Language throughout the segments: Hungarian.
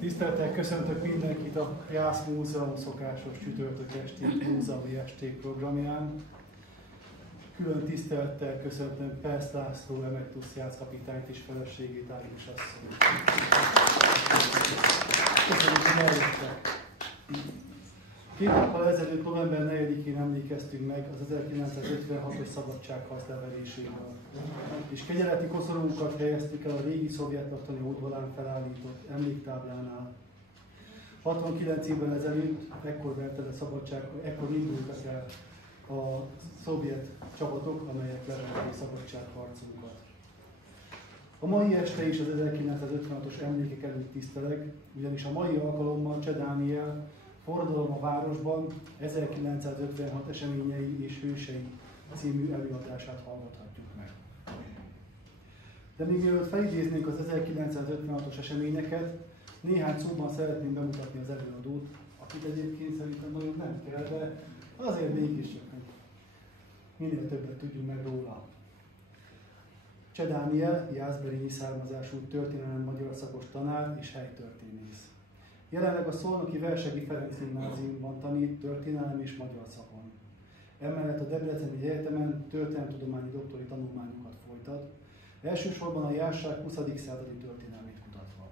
Tisztelettel köszöntök mindenkit a Jász Múzeum szokásos csütörtök esti múzeumi esték programján. Külön tisztelettel köszöntöm Persz László emeritus jászkapitányt és feleségét, Ágnes asszonyt. Köszönjük, hogy eljöttek. 2 nappal ezelőtt, november 4-én emlékeztünk meg az 1956-os szabadságharc leveréséről, és kegyeleti koszorúnkat helyeztük el a régi szovjet-laktani udvarán felállított emléktáblánál. 69 évvel ezelőtt, ekkor indultak el a szovjet csapatok, amelyek leverték szabadságharcunkat. A mai este is az 1956-os emlékek előtt tiszteleg, ugyanis a mai alkalommal Cseh Dániel Forradalom a városban 1956 eseményei és hősei című előadását hallgathatjuk meg. De még mielőtt felidéznénk az 1956-os eseményeket, néhány szóban szeretném bemutatni az előadót, akit egyébként szerintem nagyon nem kell, de azért mégiscsak, hogy minél többet tudjunk meg róla. Cseh Dániel, jászberényi származású történelem magyar szakos tanár és helytörténész. Jelenleg a Szolnoki Versegi Ferenc Gimnáziumban tanít történelem és magyar szakon. Emellett a Debreceni Egyetemen történelemtudományi doktori tanulmányokat folytat, elsősorban a jásság 20. századi történelmét kutatva.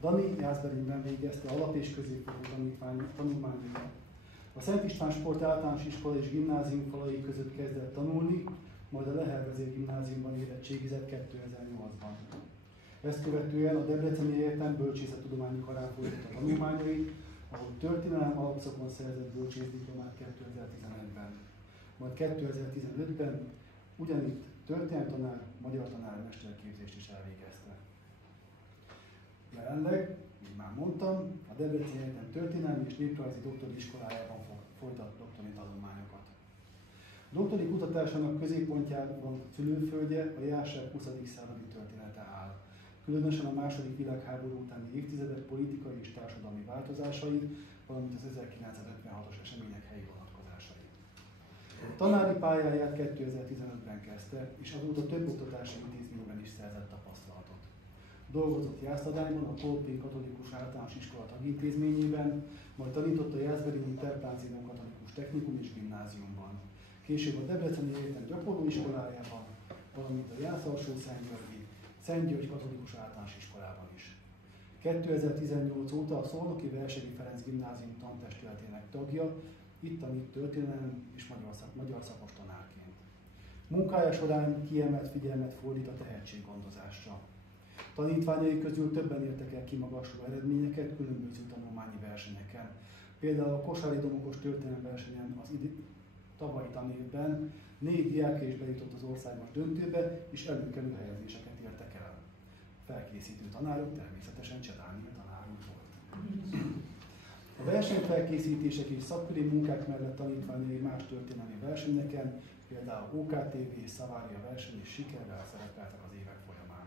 Dani Jászberényben végezte alap- és középfokú tanulmányokat. A Szent István Sport Általános Iskola és Gimnázium falai között kezdett tanulni, majd a Lehel Vezérgimnáziumban érettségizett 2008-ban. Ezt követően a Debreceni Egyetem bölcsészettudományi karán folytatta tanulmányait, ahol történelem alapszakon szerzett bölcsészdiplomát 2011-ben. Majd 2015-ben ugyanitt történelemtanár, magyar tanármesterképzést is elvégezte. Jelenleg, így már mondtam, a Debreceni Egyetem történelmi és néprajzi doktori iskolájában folytat doktori tanulmányokat. Doktori kutatásának középpontjában szülőföldje a jásság 20. századi története áll. Különösen a II. Világháború utáni évtizedek politikai és társadalmi változásai, valamint az 1956-os események helyi vonatkozásai. A tanári pályáját 2015-ben kezdte, és azóta több oktatási intézményben is szerzett tapasztalatot. Dolgozott Jászladányban, a Kolping Katolikus Általános Iskola tagintézményében, majd tanított a Jászberényi Terplánzénon Katolikus Technikum és Gimnáziumban. Később a Debreceni Egyetem gyakorlóiskolájában, valamint a Szent György Katolikus Általános Iskolában is. 2018 óta a Szolnoki Versegi Ferenc Gimnázium tantestületének tagja, itt tanít történelem és magyar szakos tanárként. Munkája során kiemelt figyelmet fordít a tehetséggondozásra. Tanítványai közül többen értek el kimagasló eredményeket különböző tanulmányi versenyeken. Például a Kossuth Domokos történelem versenyen az tavalyi tanévben 4 diákja is bejutott az országos döntőbe, és előkelő helyezéseket értek el. Felkészítő tanárok természetesen Cseh Dániel tanárunk volt. A versenyfelkészítések és szakköri munkák mellett tanítványai más történelmi versenyeken, például OKTV és Szavária verseny is sikerrel szerepeltek az évek folyamán.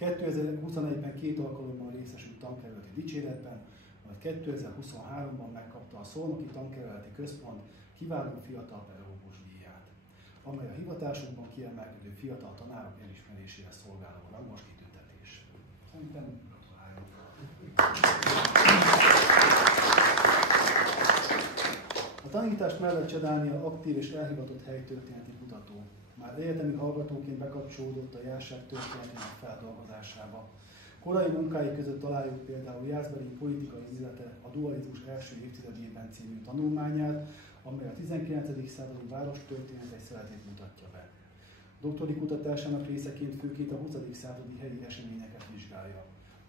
2021-ben 2 alkalommal részesült tankerületi dicséretben, majd 2023-ban megkapta a Szolnoki Tankerületi Központ kiváló fiatal pedagógus díját, amely a hivatásukban kiemelkedő fiatal tanárok elismerésére szolgáló rangos kitüntetés. Szerintem gratuláljuk! A tanítás mellett Cseh Dániel aktív és elhivatott helytörténeti kutató. Már egyetemi hallgatóként bekapcsolódott a jásság történetének feldolgozásába. Korai munkái között találjuk például Jászberény politikai élete a dualizmus első évtizedében című tanulmányát, amely a 19. századi várostörténet szeretét mutatja be. Doktori kutatásának részeként főként a 20. századi helyi eseményeket vizsgálja.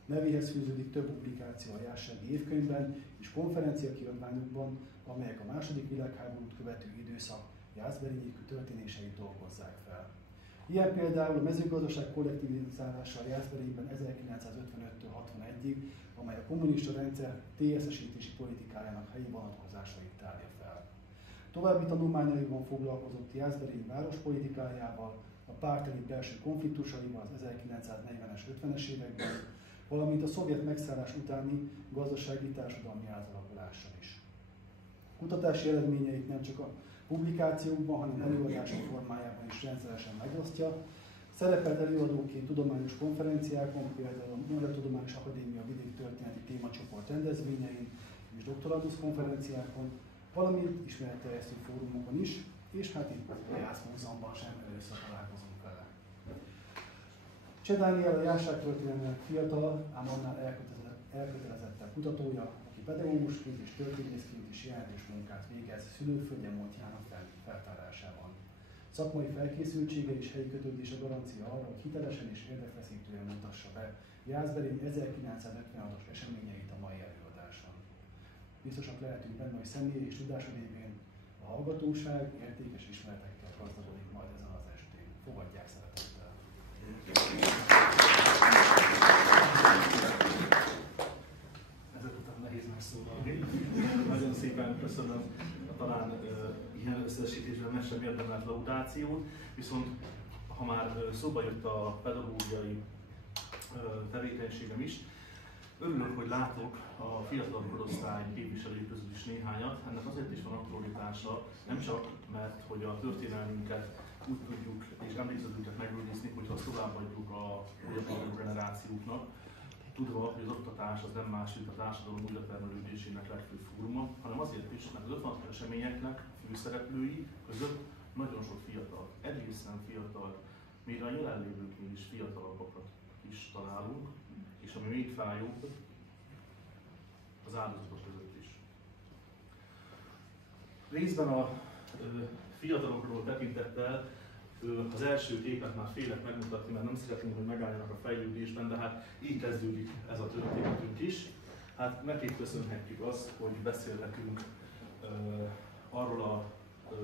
Nevéhez fűződik több publikáció a jássági évkönyvben és konferenciakiadványokban, amelyek a II. Világháborút követő időszak jászberényi történéseit dolgozzák fel. Ilyen például a mezőgazdaság kollektivizálása a Jászberényben 1955-től 61-ig, amely a kommunista rendszer TSS-ítési politikájának helyi vonatkozásait tárja fel. További tanulmányaiban foglalkozott Jászberény várospolitikájával, a pártelit belső konfliktusaival az 1940-es, 50-es években, valamint a szovjet megszállás utáni gazdasági társadalmi átalakulással is. Kutatási eredményeit nem csak a publikációkban, hanem előadások formájában is rendszeresen megosztja. Szerepelt előadóként tudományos konferenciákon, például a Magyar Tudományos Akadémia vidéktörténeti témacsoport rendezvényein és doktorandusz konferenciákon, valamint ismeretterjesztő fórumokon is, és hát itt a Jász Múzeumban sem először találkozunk vele. Cseh Dániel a járságtörténelmének fiatal, ám annál elkötelezettebb kutatója, aki pedagógusként és történészként is jelentős munkát végez szülőföldje múltjának feltárásában. Szakmai felkészültsége és helyi kötődése garancia arra, hogy hitelesen és érdekfeszítően mutassa be Jászberény 1956-os eseményeit a mai előadáson. Biztosak lehetünk benne, hogy személyi és tudása révén a hallgatóság értékes ismeretekkel gazdagodik majd ezen az estén. Fogadják szeretettel! Ezek után nehéz megszólalni. Nagyon szépen köszönöm a talán ilyen összesítésben meg sem érdemelt laudációt, viszont ha már szóba jött a pedagógiai tevékenységem is, örülök, hogy látok a fiatal korosztály képviselői közül is néhányat. Ennek azért is van aktualitása, nem csak mert hogy a történelmünket úgy tudjuk és emlékezetünket megőrizni, hogy azt továbbadjuk a újabb generációknak, tudva, hogy az oktatás az nem más, mint a társadalom újratermelődésének legfőbb fóruma, hanem azért is, mert az 56 eseményeknek főszereplői között nagyon sok fiatal, egészen fiatal, még a jelenlévőknél is fiatalabbakat is találunk, és ami még fájóbb, az áldozatok között is. Részben a fiatalokról tekintettel az első képet már félek megmutatni, mert nem szeretném, hogy megálljanak a fejlődésben, de hát így kezdődik ez a történetünk is. Hát nekik köszönhetjük azt, hogy beszélhetünk arról a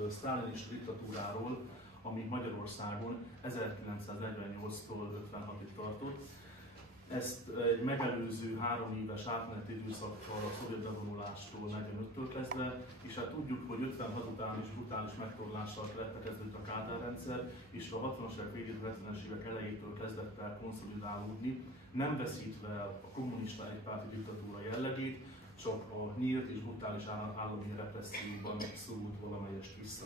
sztálinista diktatúráról, ami Magyarországon 1948-tól 56-ig tartott. Ezt egy megelőző 3 éves átmeneti időszakkal a szovjet bevonulástól 45-től kezdve, és hát tudjuk, hogy 56 után is brutális megtorlással kezdődött a Kádár rendszer, és a 60-as évek végén, 70-es évek elejétől kezdett el konszolidálódni, nem veszítve el a kommunista egypárti diktatúra jellegét, csak a nyílt és brutális állami represszióban szorult valamelyest vissza.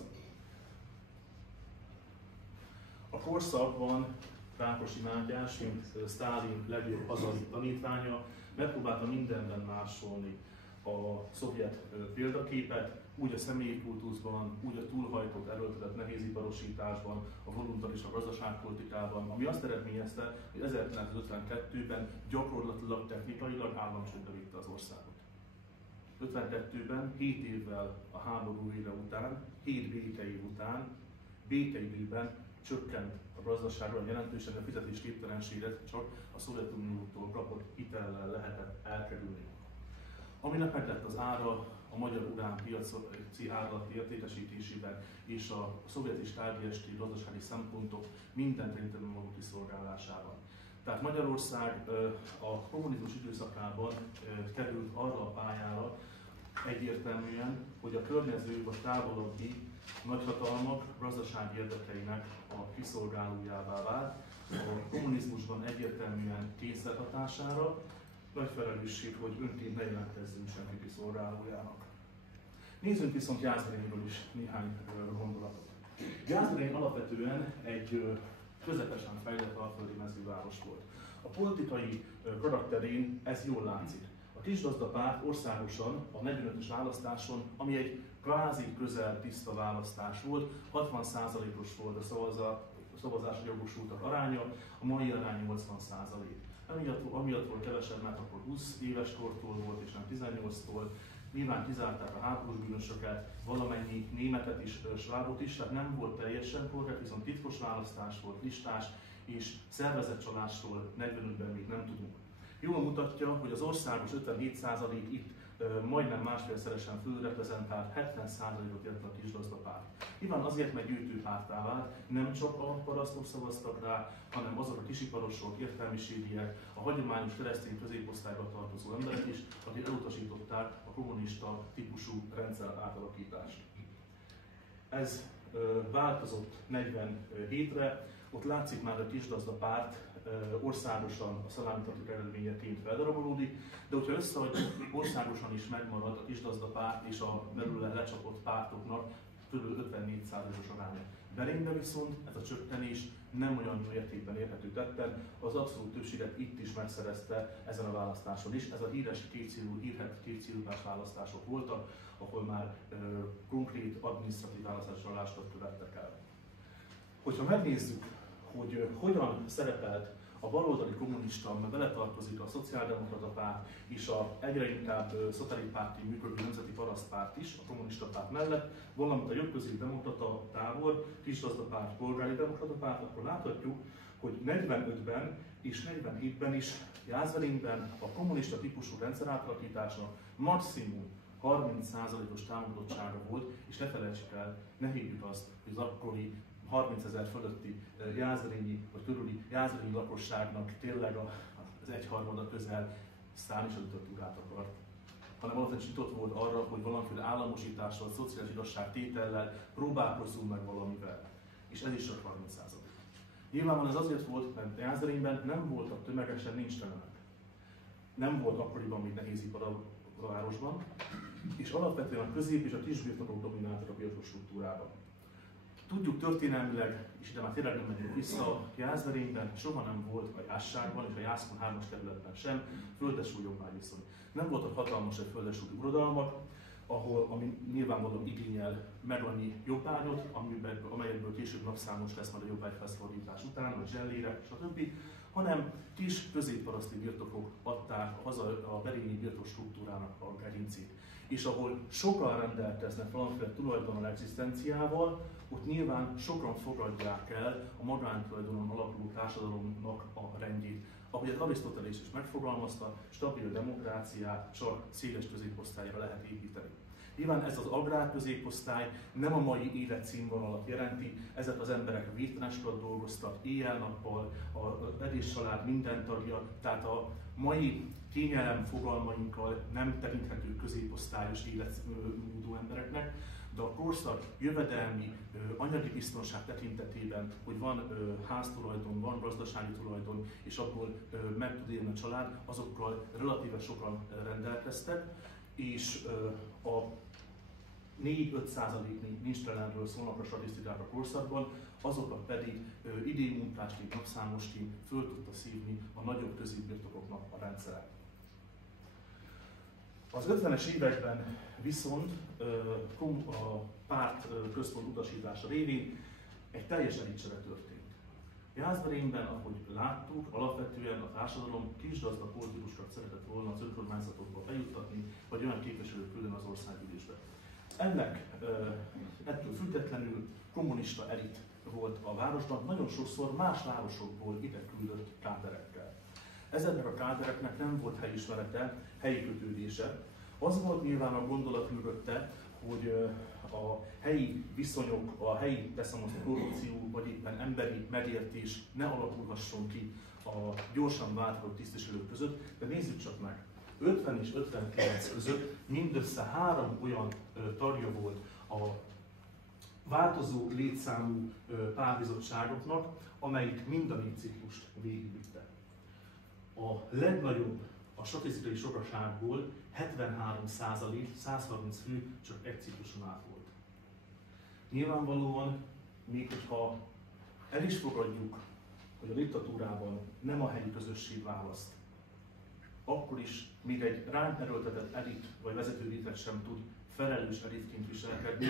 A korszakban Rákosi Mátyás, mint Sztálin legjobb hazai tanítványa, megpróbálta mindenben másolni a szovjet példaképet, úgy a személyi kultuszban, úgy a túlhajtott, erőltetett nehéziparosításban, a voluntarista gazdaságpolitikában, ami azt eredményezte, hogy 1952-ben gyakorlatilag technikailag államcsődbe vitte az országot. 52-ben, 7 évvel a háború vége után, 7 békeév után, békeidőben csökkent a gazdaságban jelentősen, a fizetésképtelenséget csak a Szovjetuniótól kapott hitellel lehetett elkerülni. Aminek meg lett az ára a magyar uránpiaci árlat értékesítésében és a szovjet és tárgyesti gazdasági szempontok minden tényleg maguk kiszolgálásában. Tehát Magyarország a kommunizmus időszakában került arra a pályára egyértelműen, hogy a környező vagy távolabbi nagyhatalmak gazdasági érdekeinek a kiszolgálójává vált. A kommunizmusban egyértelműen kényszerhatására, nagy felelősség, hogy önként ne jelentkezzünk senki kiszolgálójának. Nézzünk viszont Jászberényről is néhány gondolatot. Jászberény alapvetően egy közepesen fejlett alföldi mezőváros volt. A politikai karakterén ez jól látszik. A Kisgazdapárt országosan a 45-ös választáson, ami egy kvázi közel tiszta választás volt, 60%-os volt a szavazásra jogosultak aránya, a mai arány 80%. Amiatt volt kevesebb, mert akkor 20 éves kortól volt és nem 18-tól. Nyilván kizárták a háborús bűnösöket, valamennyi németet is, svábot is, tehát nem volt teljesen korrekt, viszont titkos választás volt, listás, és szervezett csalásról 45-ben még nem tudunk. Jól mutatja, hogy az országos 57% itt majdnem másfélszeresen fölreprezentált 70%-ot ért a Kisgazdapárt. Nyilván azért, mert gyűjtőpárttá vált, nem csak a parasztok szavaztak rá, hanem azok a kisiparosok, értelmiségiek, a hagyományos keresztény középosztályba tartozó emberek is, akik elutasították a kommunista típusú rendszer átalakítást. Ez változott 47-re, ott látszik már a Kisgazdapárt országosan a szalámitatik eredményeként feldarabolódik, de hogyha összeadjuk, országosan is megmarad a Kisgazdapárt és a belőle lecsapott pártoknak kb. 54%-os aránya. Berényben viszont ez a csökkenés nem olyan mértékben érhető tetten, az abszolút többséget itt is megszerezte ezen a választáson is. Ez a híres kétcélútás választások voltak, ahol már konkrét adminisztratív választásolásokat követtek el. Hogyha megnézzük, hogy hogyan szerepelt a baloldali kommunista, mert beletartozik a szociáldemokrata párt és a egyre inkább szatellitpárti működő nemzeti parasztpárt is, a kommunista párt mellett, valamint a jobbközép demokrata tábor, kisgazda párt, polgári demokrata párt, akkor láthatjuk, hogy 45-ben és 47-ben is Jászberényben a kommunista típusú rendszerátalakításnak maximum 30%-os támogatottsága volt, és ne felejtsük el, ne higgyük azt, hogy az akkori 30 000 fölötti jászberényi vagy körüli jászberényi lakosságnak tényleg az egyharmada közel Sztálin diktatúrát akart, hanem alapvetően nyitott volt arra, hogy valamiféle államosítással, szociális igazságtétellel próbálkozzunk meg valamivel. És ez is csak 30%. Nyilvánvalóan ez azért volt, mert Jászberényben nem voltak tömegesen, nincs tömeg. Nem volt akkoriban még nehézipar a városban, és alapvetően a közép- és a kisbirtokok domináltak a birtok struktúrában. Tudjuk történelmileg, és ide már tényleg nem megyünk vissza, Jászberényben soha nem volt a Jászságban és a Jászkon 3-as kerületben sem földesúly jobbágyviszony. Nem voltak hatalmas földesúly uradalmak, ami nyilvánvalóan igényel meg annyi jobbágyot, amelyekből később napszámos lesz majd a jobbágyfelszabadítás után, vagy zsellére, stb., hanem kis középparaszti birtokok adták a berényi birtok struktúrának a gerincét. És ahol sokan rendelkeznek valamiféle tulajdonnal, egzisztenciával, ott nyilván sokan fogadják el a magántulajdonon alapuló társadalomnak a rendjét. Ahogy az Arisztotelész is megfogalmazta, stabil demokráciát csak széles középosztályra lehet építeni. Nyilván ez az agrárközéposztály nem a mai életszínvonalat jelenti, ezek az emberek vételenesként dolgoztak éjjel-nappal, az egész család minden tagja, tehát a mai kényelem fogalmainkkal nem tekinthető középosztályos életmódú embereknek, de a korszak jövedelmi, anyagi biztonság tekintetében, hogy van háztulajdon, van gazdasági tulajdon, és abból meg tud élni a család, azokkal relatíve sokan rendelkeztek, és a 4-5%-nyi nincstelenről szólnak a statisztikák a korszakban, azokat pedig idénymunkásként, napszámosként föl tudta szívni a nagyobb középbirtokoknak a rendszere. Az 50-es években viszont a párt központ utasítása révén egy teljes elitcsere történt. Jászberényben, ahogy láttuk, alapvetően a társadalom kisgazda politikusokat szeretett volna az önkormányzatokba bejuttatni, vagy olyan képviselők küldeni az országgyűlésbe. Ettől függetlenül kommunista elit volt a városban, nagyon sokszor más városokból ide küldött káderekkel. Ezeknek a kádereknek nem volt helyismerete, helyi kötődése. Az volt nyilván a gondolat mögötte, hogy a helyi viszonyok, a helyi korrupció vagy éppen emberi megértés ne alakulhasson ki a gyorsan változó tisztviselők között, de nézzük csak meg. 50 és 59 között mindössze 3 olyan tagja volt a változó létszámú pártbizottságoknak, amelyik mind a 4 ciklust végigvitte. A legnagyobb a statisztikai sokaságból 73%, 130 fő csak egy cikluson át volt. Nyilvánvalóan, még hogyha el is fogadjuk, hogy a diktatúrában nem a helyi közösség választ, akkor is még egy ránk erőltetett elit vagy vezető réteg sem tud felelős elitként viselkedni,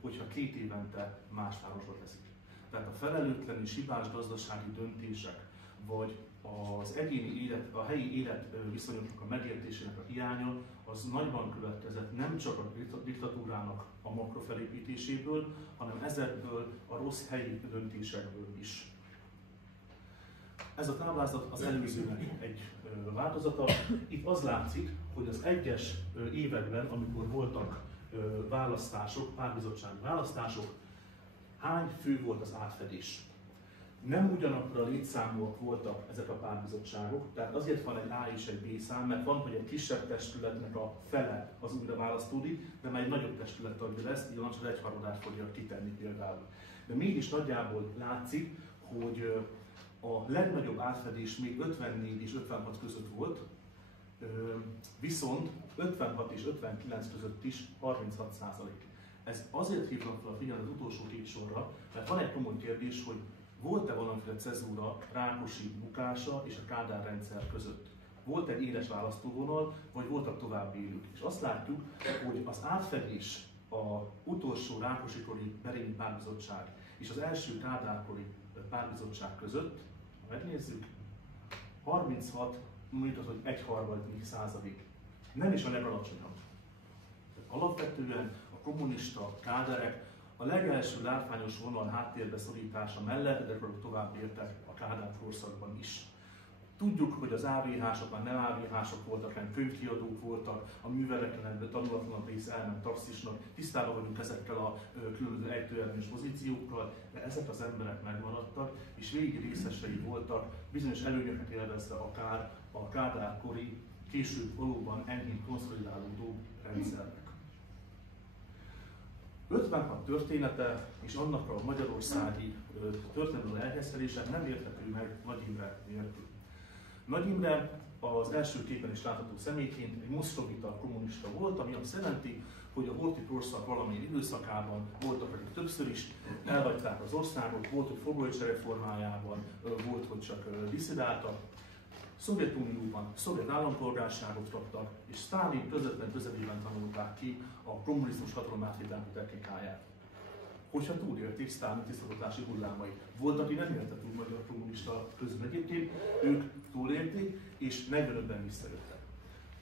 hogyha 2 évente más városba teszik. Tehát a felelőtlen és hibás gazdasági döntések, vagy az egyéni élet, a helyi életviszonyoknak a megértésének a hiánya, az nagyban következett nem csak a diktatúrának a makrofelépítéséből, hanem ezekből a rossz helyi döntésekből is. Ez a táblázat az előzőnek egy változata. Itt az látszik, hogy az egyes években, amikor voltak választások, pártbizottsági választások, hány fő volt az átfedés. Nem ugyanakkor a létszámúak voltak ezek a pártbizottságok, tehát azért van egy A és egy B szám, mert van, hogy egy kisebb testületnek a fele az újra választódik, de már egy nagyobb testület tagja lesz, így csak egy harmadát fogja kitenni például. De mégis nagyjából látszik, hogy a legnagyobb átfedés még 54 és 56 között volt, viszont 56 és 59 között is 36%. Ez azért hívnak fel a figyelmet az utolsó két sorra, mert van egy komoly kérdés, hogy volt-e valamiféle cezúra Rákosi bukása és a Kádár rendszer között? Volt egy éles választóvonal, vagy voltak további élők? És azt látjuk, hogy az átfedés az utolsó Rákosi-kori Berényi pártbizottság és az első Kádár-kori pártbizottság között, ha megnézzük, 36, mondjuk hogy 1/3%. Nem is a legalacsonyabb. Alapvetően a kommunista káderek a legelső látványos vonal háttérbe szorítása mellett, de tovább értek a Kádár korszakban is. Tudjuk, hogy az AVH-sok már nem AVH-sok voltak, hanem könyvkiadók voltak, a műveleklen, tanulatlanabb része elment taxisnak, tisztában vagyunk ezekkel a különböző ejtőernyős pozíciókkal, de ezek az emberek megmaradtak, és végig részesei voltak, bizonyos előnyöket élvezve akár a Kádár-kori, később valóban enyhén konszolidálódó rendszernek. 56 története és annak a magyarországi történelmi elhelyezkedése nem érthető meg Nagy Imre nélkül. Nagy Imre az első képen is látható személyként egy moszkvita kommunista volt, ami azt jelenti, hogy a Horthy korszak valamilyen időszakában voltak, akik többször is elhagyták az országot, volt, hogy fogolycsere formájában, volt, hogy csak diszidáltak. Szovjetunióban szovjet állampolgárságot kaptak, és Sztálin közvetlen közelében tanulták ki a kommunizmus hatalomátvédelmi technikáját. Hogyha túlélték Sztálin tisztogatási hullámai. Volt, aki nem élte túl magyar kommunista közben egyébként, ők túlélték, és 45-ben visszajöttek.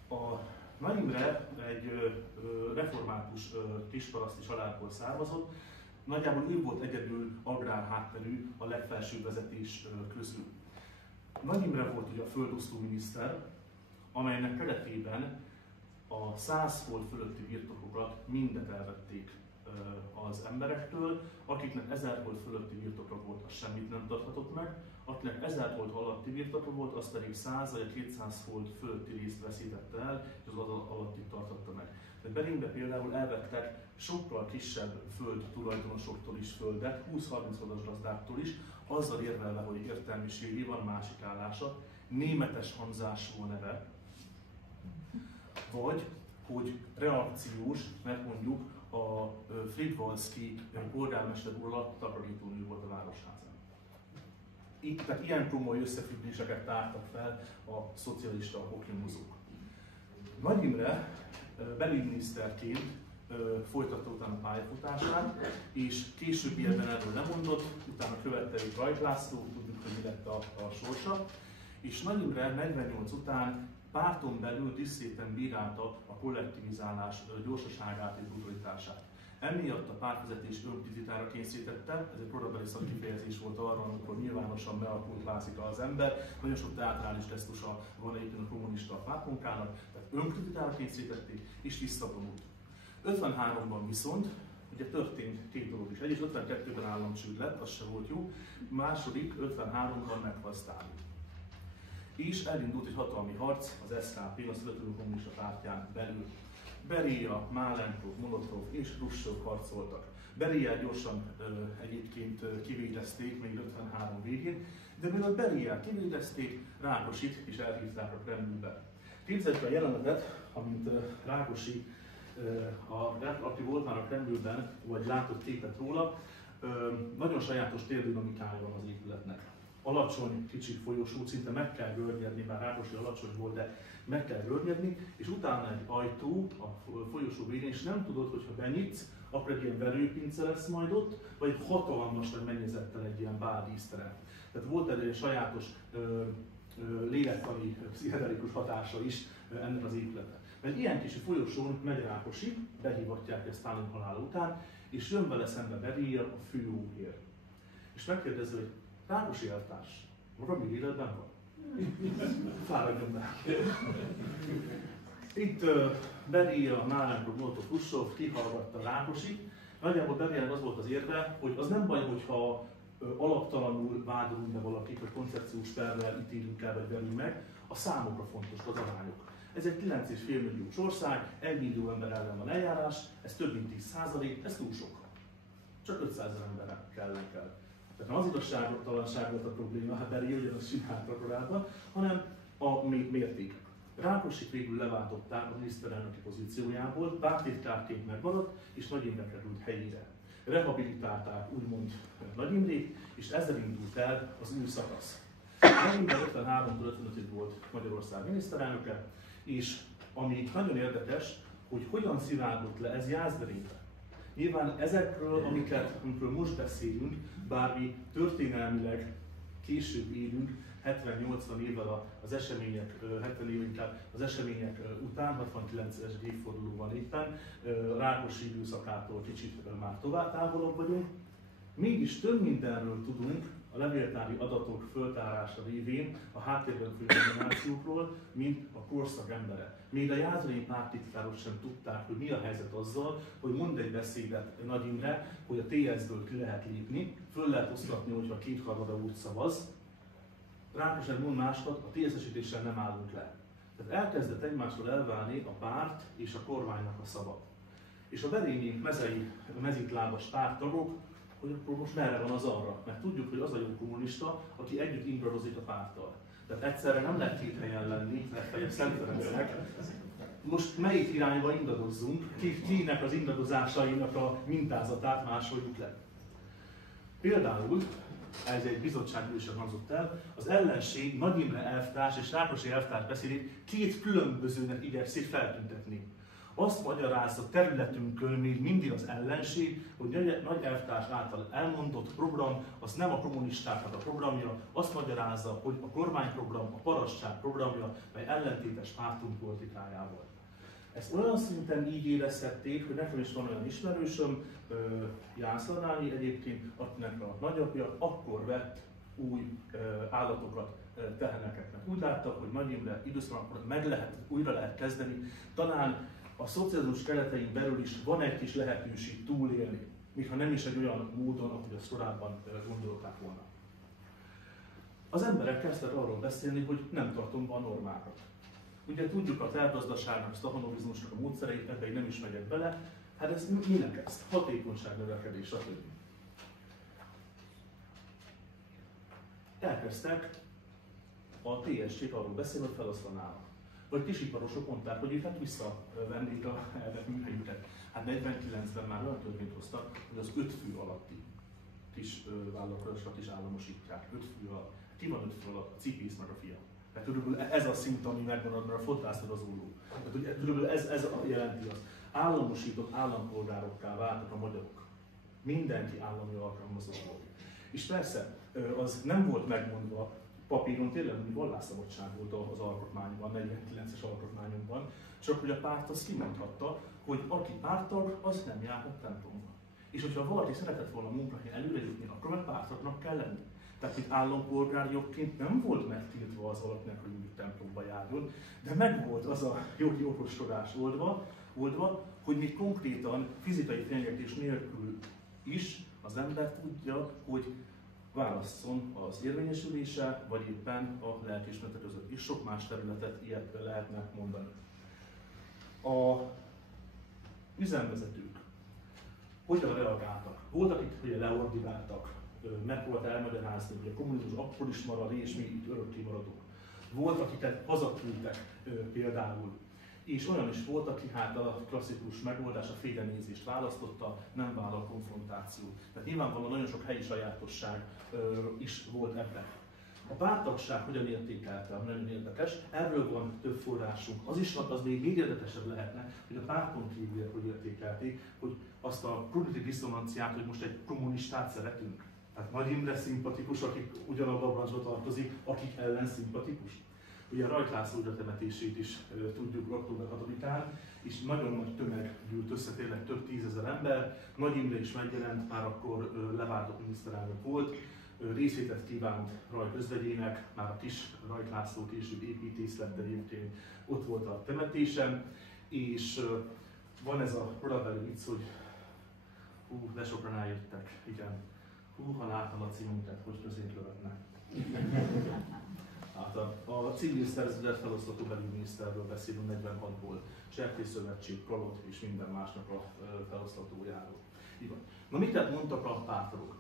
A Nagy Imre egy református kisparaszti családból származott, nagyjából ő volt egyedül agrár hátterű a legfelsőbb vezetés közül. Nagy Imre volt ugye a földosztó miniszter, amelynek keretében a 100 fold fölötti birtokokat mindet elvették az emberektől, akiknek 1000 fold fölötti birtoka volt, az semmit nem tarthatott meg, akinek 1000 fold alatti birtoka volt, az pedig 100 vagy 200 fold fölötti részt veszítette el, és az alattig tartotta meg. De Berénybe például elvettek sokkal kisebb föld tulajdonosoktól is földet, 20-30 oldas gazdáktól is, azzal érvelve, hogy értelmiségi van másik állása, németes hangzású a neve, vagy hogy reakciós, mert mondjuk a Fridvalszky polgármester úr alatt takarítónő volt a városházán. Itt tehát ilyen komoly összefüggéseket tártak fel a szocialista oknyomozók. Nagy Imre belügyminiszterként folytatta utána a pályafutását, és későbbiekben erről lemondott, utána követte őt Rajk László, tudjuk, hogy mi lett a sorsa, és Nagy Imre 48 után párton belül tisztéten bírálta a kollektivizálás gyorsaságát és brutalitását. Emiatt a pártvezetés önkritikára kényszerítette, ez egy korabeli szakkifejezés volt arra, amikor nyilvánosan meakultvázik az ember, nagyon sok teátrális gesztusa van egyébként a kommunista pártmunkának, tehát önkritikára kényszerítették és visszavonult. 53-ban viszont ugye történt két dolog is. Egyrészt 52-ben államcsőd lett, az se volt jó, második 53-ban meghalt Sztálin. És elindult egy hatalmi harc az SKP, a Szovjetunió Kommunista Pártján belül. Beria, Málenkov, Molotov és Hruscsov harcoltak. Beriát gyorsan egyébként kivégezték még 53 végén, de mielőtt Beriát kivégezték, Rákosit is elhívták a Kremlbe. Képzeljük a jelenetet, amint Rákosi, aki volt már a Kremlben, vagy látott képet róla, nagyon sajátos térdinamikája van az épületnek. Alacsony, kicsi folyosó, szinte meg kell görnyedni, már Rákosi alacsony volt, de meg kell görnyedni, és utána egy ajtó a folyosó végén, és nem tudod, hogyha benyitsz, akkor egy ilyen verőpince lesz majd ott, vagy egy hatalmas nagy mennyezettel egy ilyen bárdíszterem. Tehát volt egy sajátos lélektani, pszichedelikus hatása is ennek az épületnek. Mert ilyen kis folyosón megy Rákosi, behívatják ezt Sztálin halála után, és jön vele szembe Beria, a főóhér. És megkérdezi, hogy Rákosi eltárs, maga még életben van? Fáradjon be. Itt Beria, Málenkov, Molotov, Hruscsov kihallgatta Rákosi. Nagyjából Beriának az volt az érve, hogy az nem baj, hogyha alaptalanul vádolunk be valakit, vagy koncepciós perrel ítélünk el, vagy verünk meg, a számokra fontos, az arányok. Ez egy 9,5 milliós ország, 1 millió ember ellen van eljárás, ez több mint 10%, ez túl sok. Csak 500 000 emberre kell. Tehát nem az igazságtalanság volt a probléma, hát Beria ugyanazt csinálta korábban, hanem a mérték. Rákosit végül leváltották a miniszterelnöki pozíciójából, pártitkárként megmaradt, és Nagy Imre került helyére. Rehabilitálták úgymond Nagy Imrét, és ezzel indult el az új szakasz. Nagy Imre 53-tól 55-ig volt Magyarország miniszterelnöke, és ami nagyon érdekes, hogy hogyan szivárgott le ez Jászberénybe. Nyilván ezekről, amikről most beszélünk, bár mi történelmileg később élünk, 70-80 évvel az események, 70 év inkább az események után, 69-es évforduló van éppen, Rákosi időszakától kicsit már tovább távolabb vagyunk. Mégis több mindenről tudunk a levéltári adatok föltárása révén a háttérben folyó generációkról, mint a korszak embere. Még a Jászberényi pártitkárok sem tudták, hogy mi a helyzet azzal, hogy mond egy beszédet Nagy Imre, hogy a TSZ-ből ki lehet lépni, föl lehet osztatni, hogyha kétharmada úgy szavaz. Rákosi mond másokat, a TSZ-esítéssel nem állunk le. Tehát elkezdett egymásról elválni a párt és a kormánynak a szava. És a berényi mezítlábas párttagok, hogy akkor most merre van az arra, mert tudjuk, hogy az a jó kommunista, aki együtt improvizik a párttal. Tehát egyszerre nem lehet két helyen lenni, mert Szent Ferencnek. Most melyik irányba indadozzunk, kinek az indadozásainak a mintázatát másoljuk le. Például, ez egy bizottságülésen hangzott el, az ellenség Nagy Imre elvtárs és Rákosi elvtárs beszédét két különbözőnek igyekszik feltüntetni. Azt magyarázza területünkön még mindig az ellenség, hogy Nagy elvtárs által elmondott program, az nem a kommunistáknak a programja, azt magyarázza, hogy a kormányprogram, a parasság programja, mely ellentétes pártunk politikájával. Ezt olyan szinten így érezhették, hogy nekem is van olyan ismerősöm, Jászladányi egyébként, akinek a nagyapja akkor vett új állatokat, teheneket. Úgy láttak, hogy Nagy Imre időszakban újra lehet kezdeni, talán a szocializmus keretein belül is van egy kis lehetőség túlélni, még ha nem is egy olyan módon, ahogy azt korábban gondolták volna. Az emberek kezdtek arról beszélni, hogy nem tartom be a normákat. Ugye tudjuk a tervgazdaságnak, a stahanovizmusnak a módszereit, ebbe én nem is megyek bele, hát ez minek ez? Hatékonyság növekedés, stb. Elkezdtek a TSC-t arról beszélni, hogy feloszlanának. Vagy kisiparosok mondták, hogy hát visszavennék a műhelyüket. Hát 49-ben már olyan törvényt hoztak, hogy az 5 fő alatti kis vállalkozásokat is államosítják. 5 fő alatt. Ki van 5 fő alatt? A cipész meg a fia. Tehát körülbelül ez a szint, ami megvan, mert a fodrászod az óló. Tehát ugye, körülbelül ez jelenti azt. Államosított állampolgárokká váltak a magyarok. Mindenki állami alkalmazott volt. És persze, az nem volt megmondva, papíron tényleg, hogy vallásszabadság volt az alkotmányban, 49-es alkotmányunkban, csak hogy a párt azt kimondhatta, hogy aki párttag, az nem járhat templomba. És hogyha valaki szeretett volna munkahelyen előre jutni, akkor meg pártagnak kell lenni. Tehát itt állampolgári jogként nem volt megtiltva az valakinek, hogy úgy templomba járjon, de meg volt az a jogi okoskodás oldva, hogy még konkrétan fizikai fenyegetés nélkül is az ember tudja, hogy válasszon az érvényesülése, vagy éppen a lelkiismerete között is. Sok más területet ilyet lehetne mondani. A üzemvezetők hogyan reagáltak? Volt, akik ugye leordiváltak, meg volt elmagyarázni, hogy a kommunizmus akkor is marad, és mi itt örökké maradunk. Volt, akiket hazaküldtek például. És olyan is volt, aki hát a klasszikus megoldás, a félrenézést választotta, nem vállal konfrontációt. Tehát nyilvánvalóan nagyon sok helyi sajátosság is volt ebben. A párttagság hogyan értékelte, nagyon érdekes, erről van több forrásunk. Az még érdekesebb lehetne, hogy a párton kívüliek hogy értékelték, hogy azt a kognitív diszonanciát, hogy most egy kommunistát szeretünk. Tehát Nagy Imre szimpatikus, akik ugyanabban a branchba tartozik, akik ellen szimpatikus. Ugye a Rajk László temetését is tudjuk október 6-án, és nagyon nagy tömeg gyűlt össze, tényleg több tízezer ember. Nagy Imre is megjelent, már akkor leváltott miniszterelnök volt, részvételt kívánt Rajk özvegyének, már a kis Rajk László később építész lett, de egyébként ott volt a temetésen, és van ez a korabeli vicc, hogy de sokan eljöttek, igen, ha láttam a címünket, hogy közénk követnek. Hát a civil szervezet feloszlató belügyminiszterről beszélünk 46-ból, Sertészszövetség, Kalott és minden másnak a feloszlatójáról. Na miket mondtak a pártagok?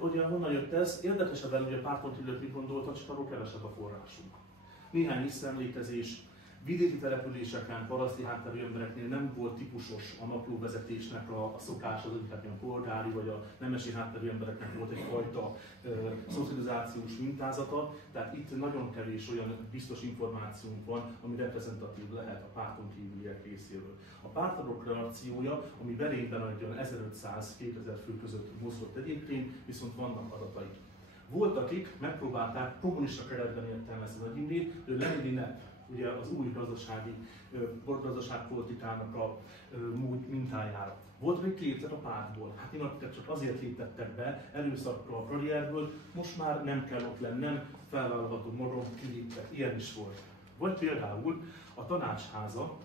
Ugye honnan jött ez? Érdekesebben, hogy a párton kívül mit gondoltak, csak arról kevesebb a forrásunk. Néhány visszaemlékezés, Vidéki településeken, paraszti hátterű embereknél nem volt típusos a naplóvezetésnek a szokás, az a polgári vagy a nemesi hátterű embereknek volt egyfajta szocializációs mintázata, tehát itt nagyon kevés olyan biztos információnk van, ami reprezentatív lehet a párton kívüliek részéről. A pártagok reakciója, ami Berényben olyan 1500-2000 fő között mozgott egyébként, viszont vannak adatai. Volt, akik megpróbálták kommunista keretben értelmezni Nagy Imrét, ő Lenininek, ugye az új gazdaságpolitikának a mintájára. Volt, akik léptek a pártból. Hát én csak azért léptettek be, előszakra a karrierből, most már nem kell ott lennem, felvállalható magam, kiléptek. Ilyen is volt. Vagy például a Tanácsháza,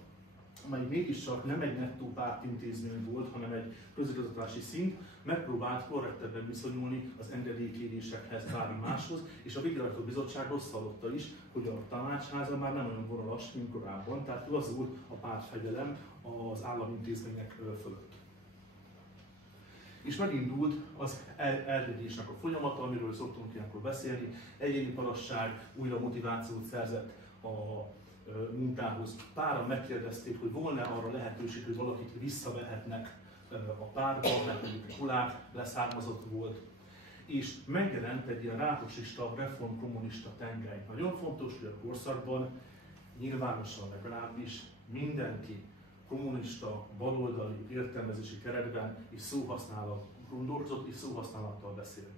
amely mégiscsak nem egy nettó pártintézmény volt, hanem egy közigazgatási szint, megpróbált korrektebben viszonyulni az engedélykérésekhez, bármi máshoz, és a Végrehajtó Bizottság rossz hallotta is, hogy a Tanácsháza már nem olyan vonalas, mint korábban, tehát lazult a pártfegyelem az államintézmények fölött. És megindult az elvegyésnek a folyamata, amiről szoktunk ilyenkor beszélni, egyéni parasság, újra motivációt szerzett a munkához. Páran megkérdezték, hogy volna arra lehetőség, hogy valakit visszavehetnek a pártba, mert mondjuk Kulák leszármazott volt. És megjelent egy ilyen rákosista, reformkommunista tengely. Nagyon fontos, hogy a korszakban nyilvánosan legalábbis mindenki kommunista, baloldali értelmezési keretben és szóhasználat gondolkozott és szóhasználattal beszélt.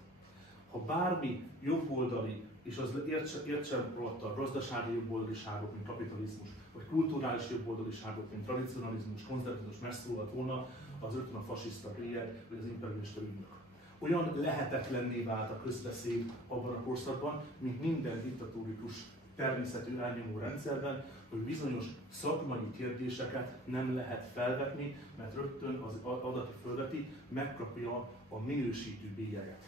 Ha bármi jobboldali, és az értsen alatt a gazdasági jobboldaliságok, mint kapitalizmus, vagy kulturális jobboldaliságok, mint tradicionalizmus, konzervatizmus megszólalt volna, az rögtön a fasiszta bélyeg, vagy az imperialista ügynök. Olyan lehetetlenné vált a közbeszéd abban a korszakban, mint minden diktatórikus természetű elnyomó rendszerben, hogy bizonyos szakmai kérdéseket nem lehet felvetni, mert rögtön az adati fölveti megkapja a minősítő bélyeget.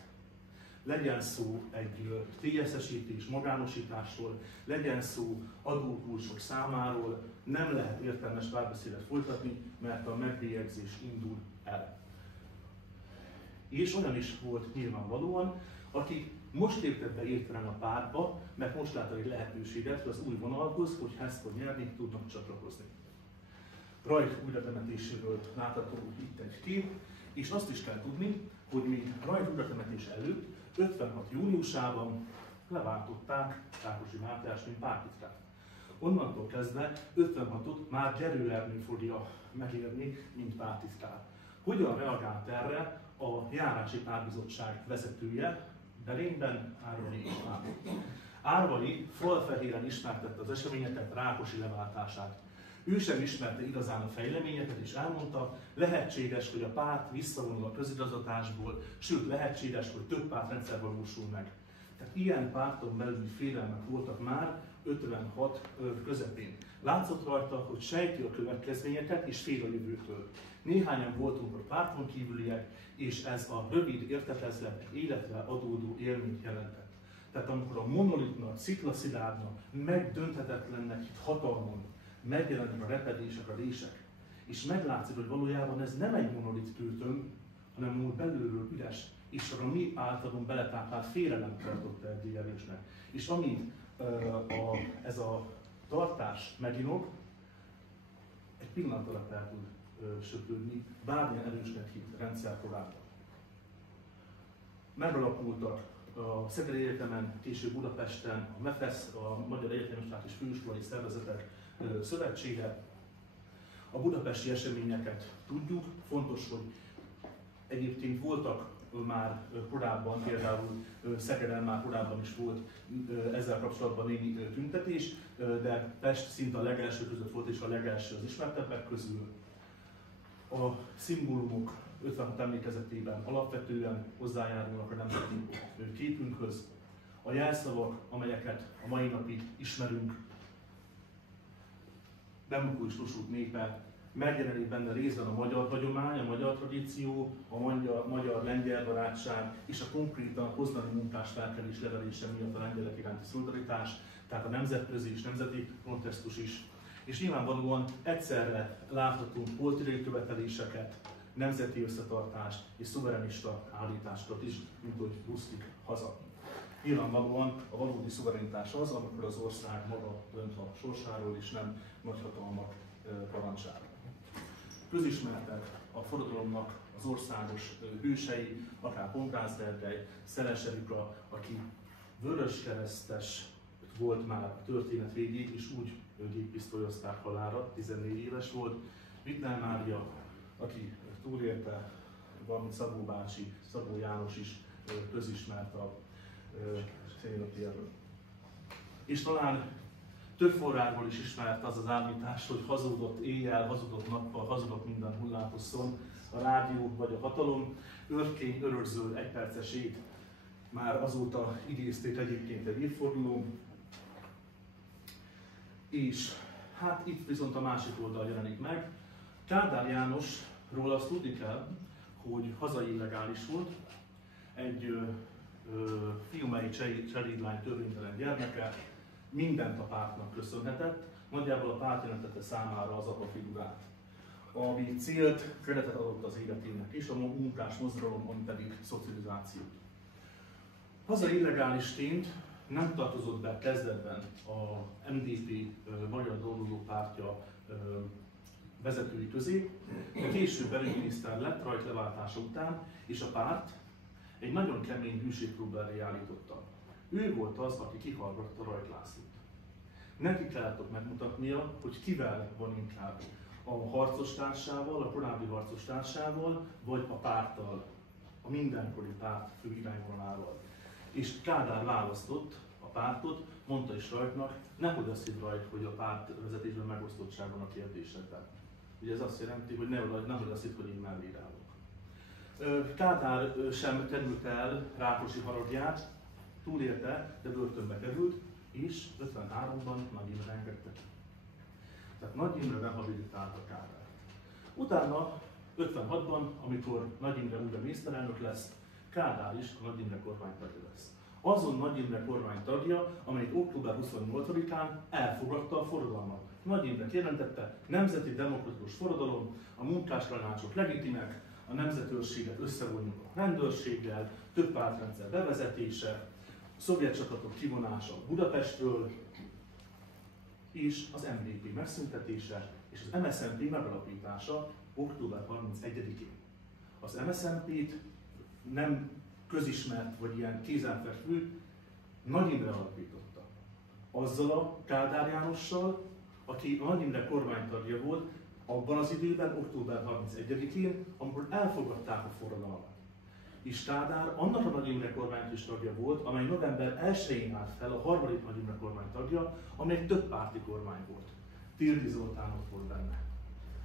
Legyen szó egy TSZ-esítés, magánosításról, legyen szó adókulcsok számáról, nem lehet értelmes párbeszédet folytatni, mert a megbélyegzés indul el. És olyan is volt nyilvánvalóan, akik most léptek be értelen a pártba, mert most láttak egy lehetőséget az új vonalhoz, hogy Heszkor nyerni tudnak csatlakozni. Rajk újratemetéséről láthatunk itt egy kép, és azt is kell tudni, hogy még Rajk újratemetés előtt, 56. júniusában leváltották Rákosi Mátyást, mint pártitkát. Onnantól kezdve 56-ot már Gyerő Ernő fogja megérni, mint pártitkár. Hogyan reagált erre a járási pártbizottság vezetője, Berényben Árvai István? Árvai falfehéren ismertette az eseményeket, Rákosi leváltását. Ő sem ismerte igazán a fejleményeket, és elmondta, lehetséges, hogy a párt visszavonul a közigazgatásból, sőt lehetséges, hogy több pártrendszer valósul meg. Tehát ilyen párton belüli félelmek voltak már 56 közepén. Látszott rajta, hogy sejti a következményeket és fél a jövőtől. Néhányan voltunk a párton kívüliek, és ez a rövid, értetlen életre adódó élményt jelentett. Tehát amikor a monolitnak, sziklaszilárdnak, megdönthetetlennek hitt hatalmon megjelennek a repedések, a rések, és meglátszik, hogy valójában ez nem egy monolit tőtöm, hanem múlt belülről üres, és a mi általunk beletáplált félelem tartotta eddig erősnek. És amint ez a tartás meginog, egy pillanat alatt el tud söpődni bármilyen erősnek hitt rendszer korábban. Megalapultak a Szegedi Egyetemen, később Budapesten, a MEFESZ, a Magyar Egyetemisták és Főiskolai Szervezetek Szövetsége. A budapesti eseményeket tudjuk, fontos, hogy egyébként voltak már korábban, például Szegeden már korábban is volt ezzel kapcsolatban némi tüntetés, de Pest szinte a legelső között volt, és a legelső az ismertebbek közül. A szimbólumok 56 emlékezetében alapvetően hozzájárulnak a nemzeti képünkhöz. A jelszavak, amelyeket a mai napig ismerünk, demokratikus népe, megjelenik benne részben a magyar hagyomány, a magyar tradíció, a magyar-lengyel barátság és a konkrétan poznani munkás felkelés levelése miatt a lengyelek iránti szolidaritás, tehát a nemzetközi és nemzeti kontextus is. És nyilvánvalóan egyszerre láthatunk politikai követeléseket, nemzeti összetartást és szuverenista állításokat is, mint hogy busztik haza. Nyilvánvalóan a valódi szuverenitás az, amikor az ország maga dönt a sorsáról, és nem nagyhatalmak parancsára. Közismertek a forradalomnak az országos hősei, akár Pongrácz Gergely, Szeles Erika, aki vöröskeresztes volt már a történet végéig, és úgy géppisztolyozták halálra, 14 éves volt. Wittner Mária, aki túlélte, valamint Szabó bácsi, Szabó János is közismert a szénatérről. És talán több forrásból is ismert az az állítás, hogy hazudott éjjel, hazudott nappal, hazudott minden hullámhosszon, a rádió vagy a hatalom. Örkény örörző egypercesét már azóta idézték egyébként egy évfordulón. És hát itt viszont a másik oldal jelenik meg. Kádár Jánosról azt tudni kell, hogy hazai illegális volt, egy fiumei cselédlány törvénytelen gyermeke, mindent a pártnak köszönhetett, nagyjából a párt jelentette számára az apa figurát, ami célt, keretet adott az életének, és a munkás mozgalom, ami pedig szocializációt. Hazai illegálisként nem tartozott be kezdetben a MDP Magyar Dolgozó Pártja vezetői közé, de később belügyminiszter lett rajtleváltása után, és a párt egy nagyon kemény hűségklub elé állította. Ő volt az, aki kihallgatta Rajk Lászlót. Neki kellett megmutatnia, hogy kivel van inkább, a harcostársával, a korábbi harcostársával, vagy a párttal, a mindenkori párt fő irányvonalával. És Kádár választott a pártot, mondta is Rajknak, nehogy azt hidd Rajk, hogy a párt vezetésben megosztottság van a kérdésedben. Ugye ez azt jelenti, hogy nehogy azt hidd, hogy én mellé állok. Kádár sem került el Rákosi haragját, túlélte, de börtönbe került, és 53-ban Nagy Imre engedtek. Tehát Nagy Imre rehabilitálta Kádárt. Utána 56-ban, amikor Nagy Imre újra miniszterelnök lesz, Kádár is a Nagy Imre kormány tagja lesz. Azon Nagy Imre kormány tagja, amelyik október 28-án elfogadta a forradalmat. Nagy Imre kijelentette, nemzeti demokratikus forradalom, a munkástanácsok legitimek, a nemzetőrséget összevonjuk a rendőrséggel, több pártrendszer bevezetése, a szovjet csapatok kivonása Budapestről, és az MDP megszüntetése, és az MSZNP megalapítása október 31-én. Az MSZNP-t nem közismert, vagy ilyen kézenfekvő Nagy Imre alapította. Azzal a Kádár Jánossal, aki a Nagy Imre kormánytagja volt, abban az időben, október 31-én, amikor elfogadták a forradalmat. És Kádár annak a Nagy Imre kormányos tagja volt, amely november 1-én állt fel a harmadik Nagy Imre kormány tagja, amely egy több párti kormány volt. Tildi Zoltán ott volt benne,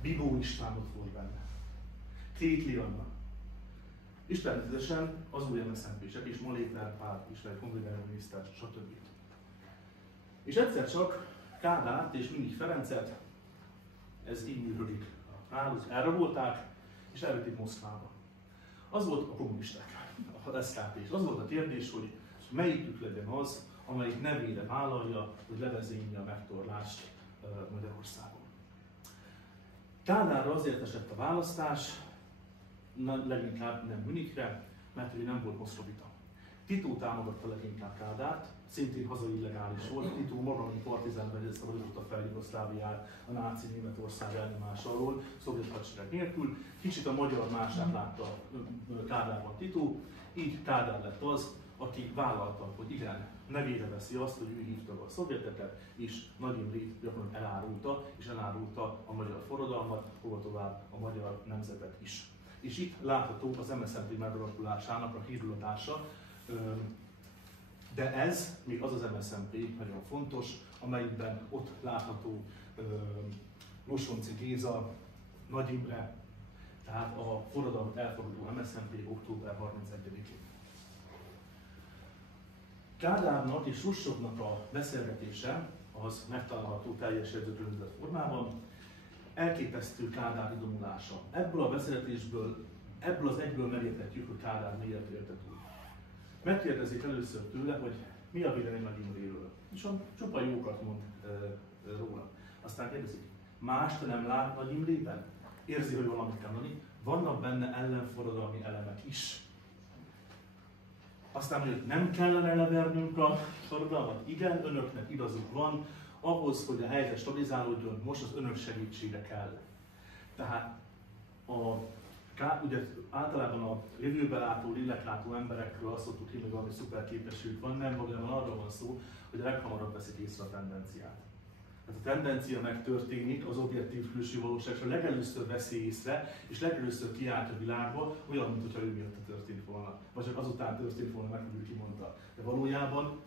Bibó István ott volt benne, Krétli Anna, és természetesen az új MSZNP-sek és Maléter Pál is, egy honvédelmi miniszter, stb. És egyszer csak Kádárt és Minich Ferencet, ez így működik, elrabolták és elvitték Moszkvába. Az volt a kommunisták, a SZKP, és az volt a kérdés, hogy melyikük legyen az, amelyik nevére vállalja, hogy levezényli a megtorlást Magyarországon. Kádárra azért esett a választás, leginkább nem Münichre, mert ő nem volt moszkovita. Tito támogatta leginkább Kádárt, szintén hazai illegális volt. Tito maga, mint partizán szabadította fel Jugoszláviát a náci Németország elnyomása alól, szovjet hadsereg nélkül. Kicsit a magyar mását látta Kádárban Tito, így Kádár lett az, aki vállalta, hogy igen, nevére veszi azt, hogy ő hívta a szovjeteket, és Nagy Imrét gyakorlatilag elárulta, és elárulta a magyar forradalmat, hova tovább a magyar nemzetet is. És itt látható az MSZNP megalakulásának a hírulatása, de ez még az az MSZNP nagyon fontos, amelyikben ott látható Losonczy Géza, Nagy Imre, tehát a forradalmat elfogadó MSZNP október 31-én. Kádárnak és Russovnak a beszélgetése az megtalálható teljes jegyzőkönyvzet formában. Elképesztő Kádár idomulása. Ebből a beszélgetésből, ebből az egyből megérthetjük, hogy Kádár miért éltet úgy. Megkérdezik először tőle, hogy mi a vélemény Nagy Imréről. És csupa jókat mond róla. Aztán kérdezik, mást nem lát Nagy Imrében? Érzi, hogy valamit kell mondani. Vannak benne ellenforradalmi elemek is. Aztán, hogy nem kellene levernünk a forradalmat. Igen, önöknek igazuk van, ahhoz, hogy a helyzet stabilizálódjon, most az önök segítsége kell. Tehát ugye általában a jövőbe látó, lélek-látó emberekről azt szoktuk hívni, hogy valami szuper képességük van, nem valójában arról van szó, hogy a leghamarabb veszik észre a tendenciát. Tehát a tendencia megtörténik, az objektív külső valóság, és a legelőször veszi észre, és legelőször kiállt a világba, olyan, mintha ő miatt történt volna. Vagy csak azután történt volna meg, hogy ő kimondta. De valójában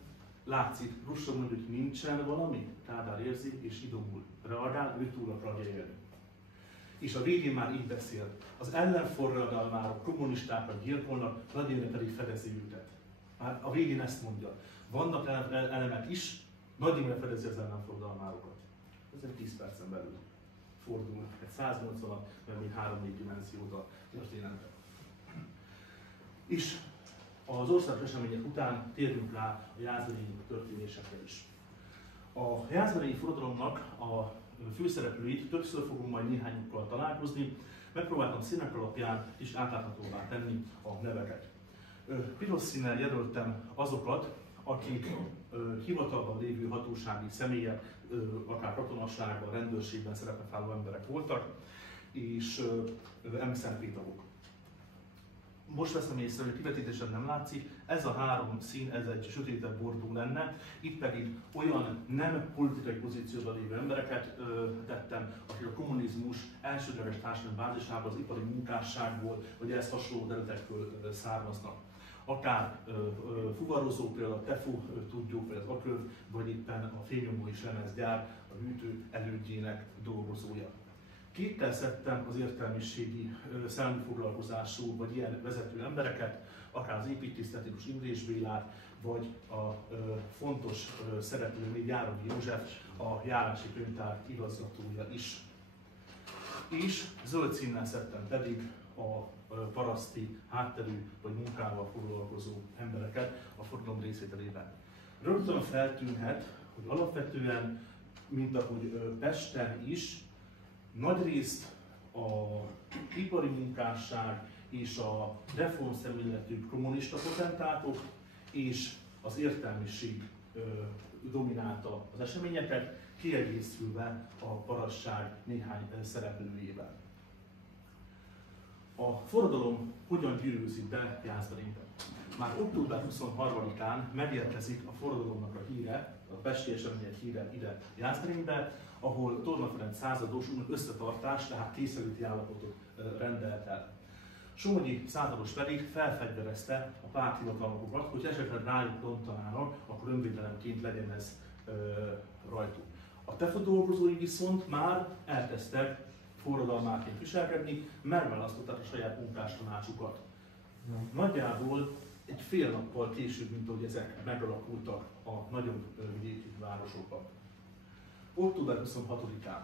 látszik, Rousseau mondja, hogy nincsen valami, Kádár érzi és idomul. Reagál, ő túl akar élni. És a végén már így beszél. Az ellenforradalmárok, kommunistákat gyilkolnak, Vladimir pedig fedezi őket. Már a végén ezt mondja. Vannak elemek is, Vladimir fedezi az ellenforradalmárokat. Ez egy 10 percen belül fordul. Egy 180, mert még 3-4 dimenziót a történetre. És az országos események után térjünk rá a jászberényi történésekre is. A jászberényi forradalomnak a főszereplőit többször fogunk majd néhányukkal találkozni. Megpróbáltam színek alapján is átláthatóvá tenni a neveket. Piros színnel jelöltem azokat, akik hivatalban lévő hatósági személyek, akár katonasságban, rendőrségben szerepelő emberek voltak, és MSZNP tagok. Most veszem észre, hogy a kivetítésen nem látszik, ez a 3 szín, ez egy sötétebb bordó lenne, itt pedig olyan nem politikai pozícióban lévő embereket tettem, akik a kommunizmus elsődleges társadalmi bázisából, az ipari munkásságból, vagy ehhez hasonló területekből származnak. Akár fuvarozók, például a TEFU tudjuk, vagy az AKÖV, vagy éppen a fénynyomó és lemezgyár, a hűtő elődjének dolgozója. Kéttel szedtem az értelmiségi szellemi foglalkozású, vagy ilyen vezető embereket, akár az építészetikus Imrés Bélát, vagy a fontos szereplő még Járogyi József, a járási könyvtár igazgatója is. És zöld színnel szedtem pedig a paraszti hátterű vagy munkával foglalkozó embereket a forradalom részvételében. Rögtön feltűnhet, hogy alapvetően, mint ahogy Pesten is, nagyrészt az ipari munkásság és a reformszemléletű kommunista potentátok és az értelmiség dominálta az eseményeket, kiegészülve a parasság néhány szereplőjével. A forradalom hogyan gyűrűzik be Jászberénybe? Már október 23-án megérkezik a forradalomnak a híre, a pesti események híre ide Jászberénybe, ahol Torna Ferenc százados összetartás, tehát készenléti állapotot rendelt el. Somogyi százados pedig felfegyverezte a párthivatalnokokat, hogy esetleg rájuk rontanának, akkor önvédelemként legyen ez rajtuk. A TEFA dolgozói viszont már elkezdtek forradalmárként viselkedni, megválasztották a saját munkástanácsukat. Nagyjából egy fél nappal később, mint ahogy ezek megalakultak a nagyon vidéki városokban. Október 26-án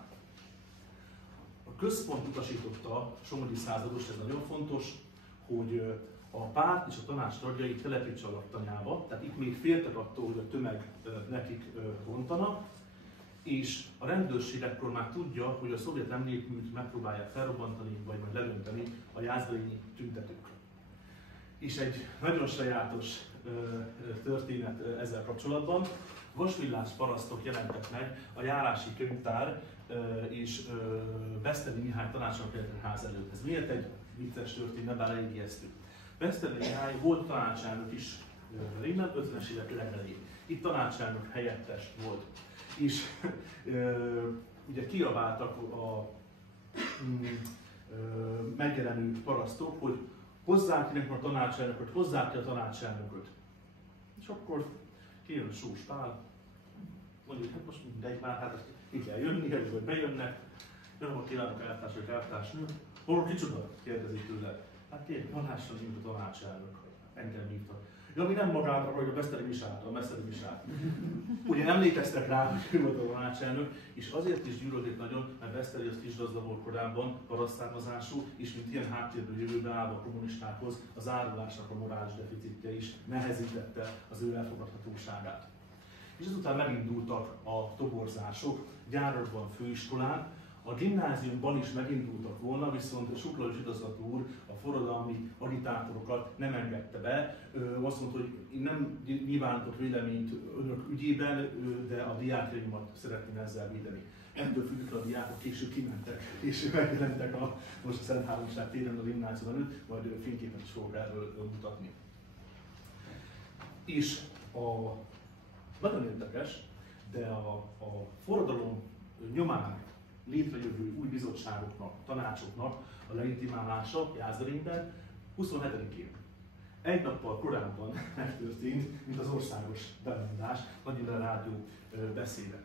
a központ utasította Somogyi századost, ez nagyon fontos, hogy a párt és a tanács tagjai telepítse a laktanyába, tehát itt még féltek attól, hogy a tömeg nekik rontana, és a rendőrség ekkor már tudja, hogy a szovjet emlékműt megpróbálják felrobbantani, vagy majd ledönteni a jászberényi tüntetők. És egy nagyon sajátos történet ezzel kapcsolatban. Vasvillás parasztok jelentek meg a járási könyvtár és Veszteri Mihály tanácselnök ház előtt. Ez miért egy vicces történet, bár elég ijesztő. Veszteri Mihály volt tanácselnök is régen, 50-es évek legelején. Itt tanácselnök helyettes volt. És ugye kiabáltak a megjelenő parasztok, hogy hozzák ki nekem a tanácselnököt, hozzák ki a tanácselnököt. És akkor kijön Sós Pál, mondjuk, hát most mindegy már, hát így kell jönni, hogy bejönnek, jön a kívánok eltársok, eltársnők. Hol kicsoda? Kérdezik tőle. Hát kérlek, halásra mint a tanácselnök, engem hívtak. Ja, mi nem magára, hogy a Veszteri Misát, a Veszteri Misát. Ugye emlékeztek rá, hogy ő volt a tanácselnök, és azért is gyűlölték nagyon, mert Veszteri az kisgazda volt korábban, parasztszármazású, és mint ilyen háttérből jövőbe állva a kommunistákhoz, az árulásnak a morális deficitje is nehezítette az ő elfogadhatóságát. És ezután megindultak a toborzások Gyárakban, főiskolán, A gimnáziumban is megindultak volna, viszont Suklói igazgató úr a forradalmi agitátorokat nem engedte be. Azt mondta, hogy én nem nyilvánítok véleményt önök ügyében, de a diákjaimat szeretném ezzel védeni. Ettől függetlenül a diákok később kimentek, és megjelentek most a Szent Háromság téren a gimnázium előtt, majd fényképet is fogok erről mutatni. És nagyon érdekes, de a forradalom nyomán létrejövő új bizottságoknak, tanácsoknak a legitimálása Jászberényben 27-én. Egy nappal korábban megtörtént, mint az országos bemondás, Nagyilla Rádió beszéde.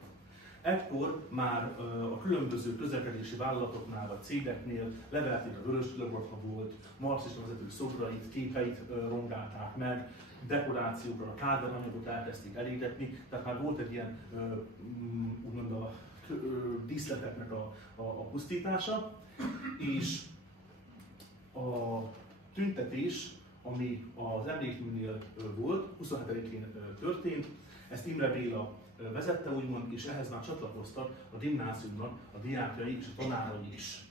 Ekkor már a különböző közlekedési vállalatoknál vagy cégeknél levelték a vörös csillagokra volt, marxista vezetők szobrait, képeit rongálták meg, dekorációkra a Kádár anyagot elkezdték elégetni, tehát már volt egy ilyen úgymond a díszleteknek a pusztítása, és a tüntetés, ami az emlékműnél volt, 27-én történt, ezt Imre Béla vezette úgymond, és ehhez már csatlakoztak a gimnáziumnak a diákjai és a tanárai is.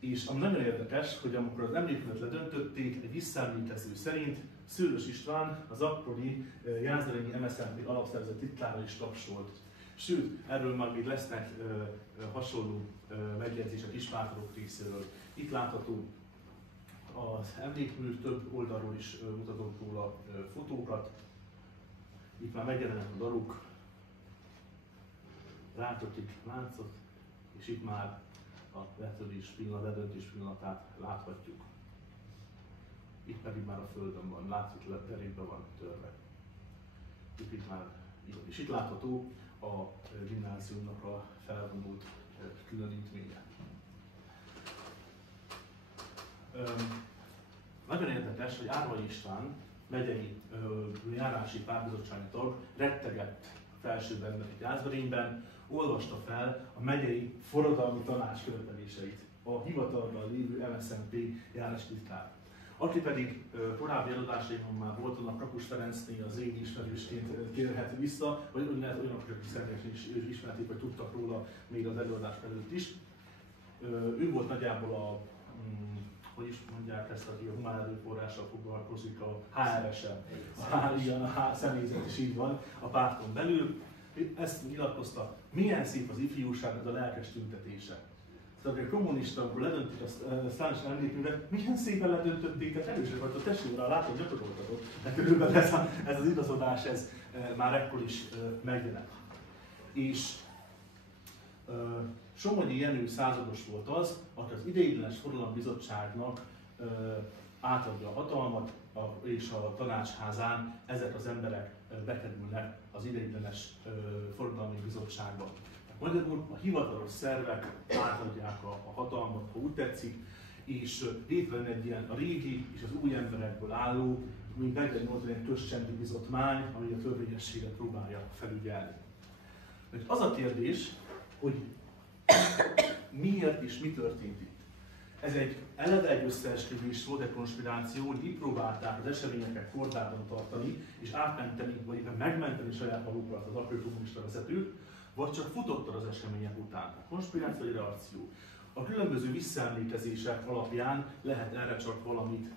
És ami nagyon érdekes, hogy amikor az emlékművet ledöntötték, egy visszaemlékező szerint Szőlős István az akkori jászberényi MSZNP alapszervezet titkára is tapsolt. Sőt, erről majd még lesznek hasonló megjegyzések ismerők részéről. Itt látható az emlékmű, több oldalról is mutatott róla fotókat. Itt már megjelennek a daruk, rátötik láncot, és itt már a letörés pillanat, ledöntés pillanatát láthatjuk. Itt pedig már a földön van, látszik, derékbe van törve. Itt már, és itt látható a gimnáziumnak a felvonult különítménye. Nagyon érdekes, hogy Árvai István megyei járási pártbizottsági tag rettegett felsőben Jászberényben, olvasta fel a megyei forradalmi tanács követeléseit, a hivatalban lévő MSZNP járástitkár. Aki pedig korábbi előadásaimon már volt, annak Kakus Ferencnél az én ismerősként térhet vissza, vagy lehet olyanok, akik személyesen is ismerték, vagy tudtak róla még az előadás előtt is. Ő volt nagyjából hogy is mondják ezt, aki a humán erőforrással foglalkozik, a HRS-el, a személyzet is így van, a párton belül. Ezt nyilatkozta, milyen szép az ifjúság, ez a lelkes tüntetése. Tehát a kommunista, amikor ledöntik a Sztálinista emlékművet, milyen szépen ledöntötték, tehát erősebb volt a tesóra, látod, gyakoroltatok. De körülbelül ez az igazodás, ez már ekkor is megjelent. És Somogyi Jenő százados volt az, aki az ideiglenes forradalombizottságnak átadja a hatalmat, és a tanácsházán ezek az emberek bekerülnek az ideiglenes forradalmi bizottságba. Magyarul a hivatalos szervek átadják a hatalmat, ha úgy tetszik, és létrejön egy ilyen a régi és az új emberekből álló, mint 48 ilyen közcsendi bizottmány, ami a törvényességet próbálja felügyelni. Az a kérdés, hogy miért és mi történt itt. Ez eleve egy összeesküvés volt, egy konspiráció, hogy itt próbálták az eseményeket kordában tartani, és átmenteni, vagy éppen megmenteni saját magukat az akkori kommunista vezetők, vagy csak futottak az események után. A konspiráció egy reakció. A különböző visszaemlékezések alapján lehet erre csak valamit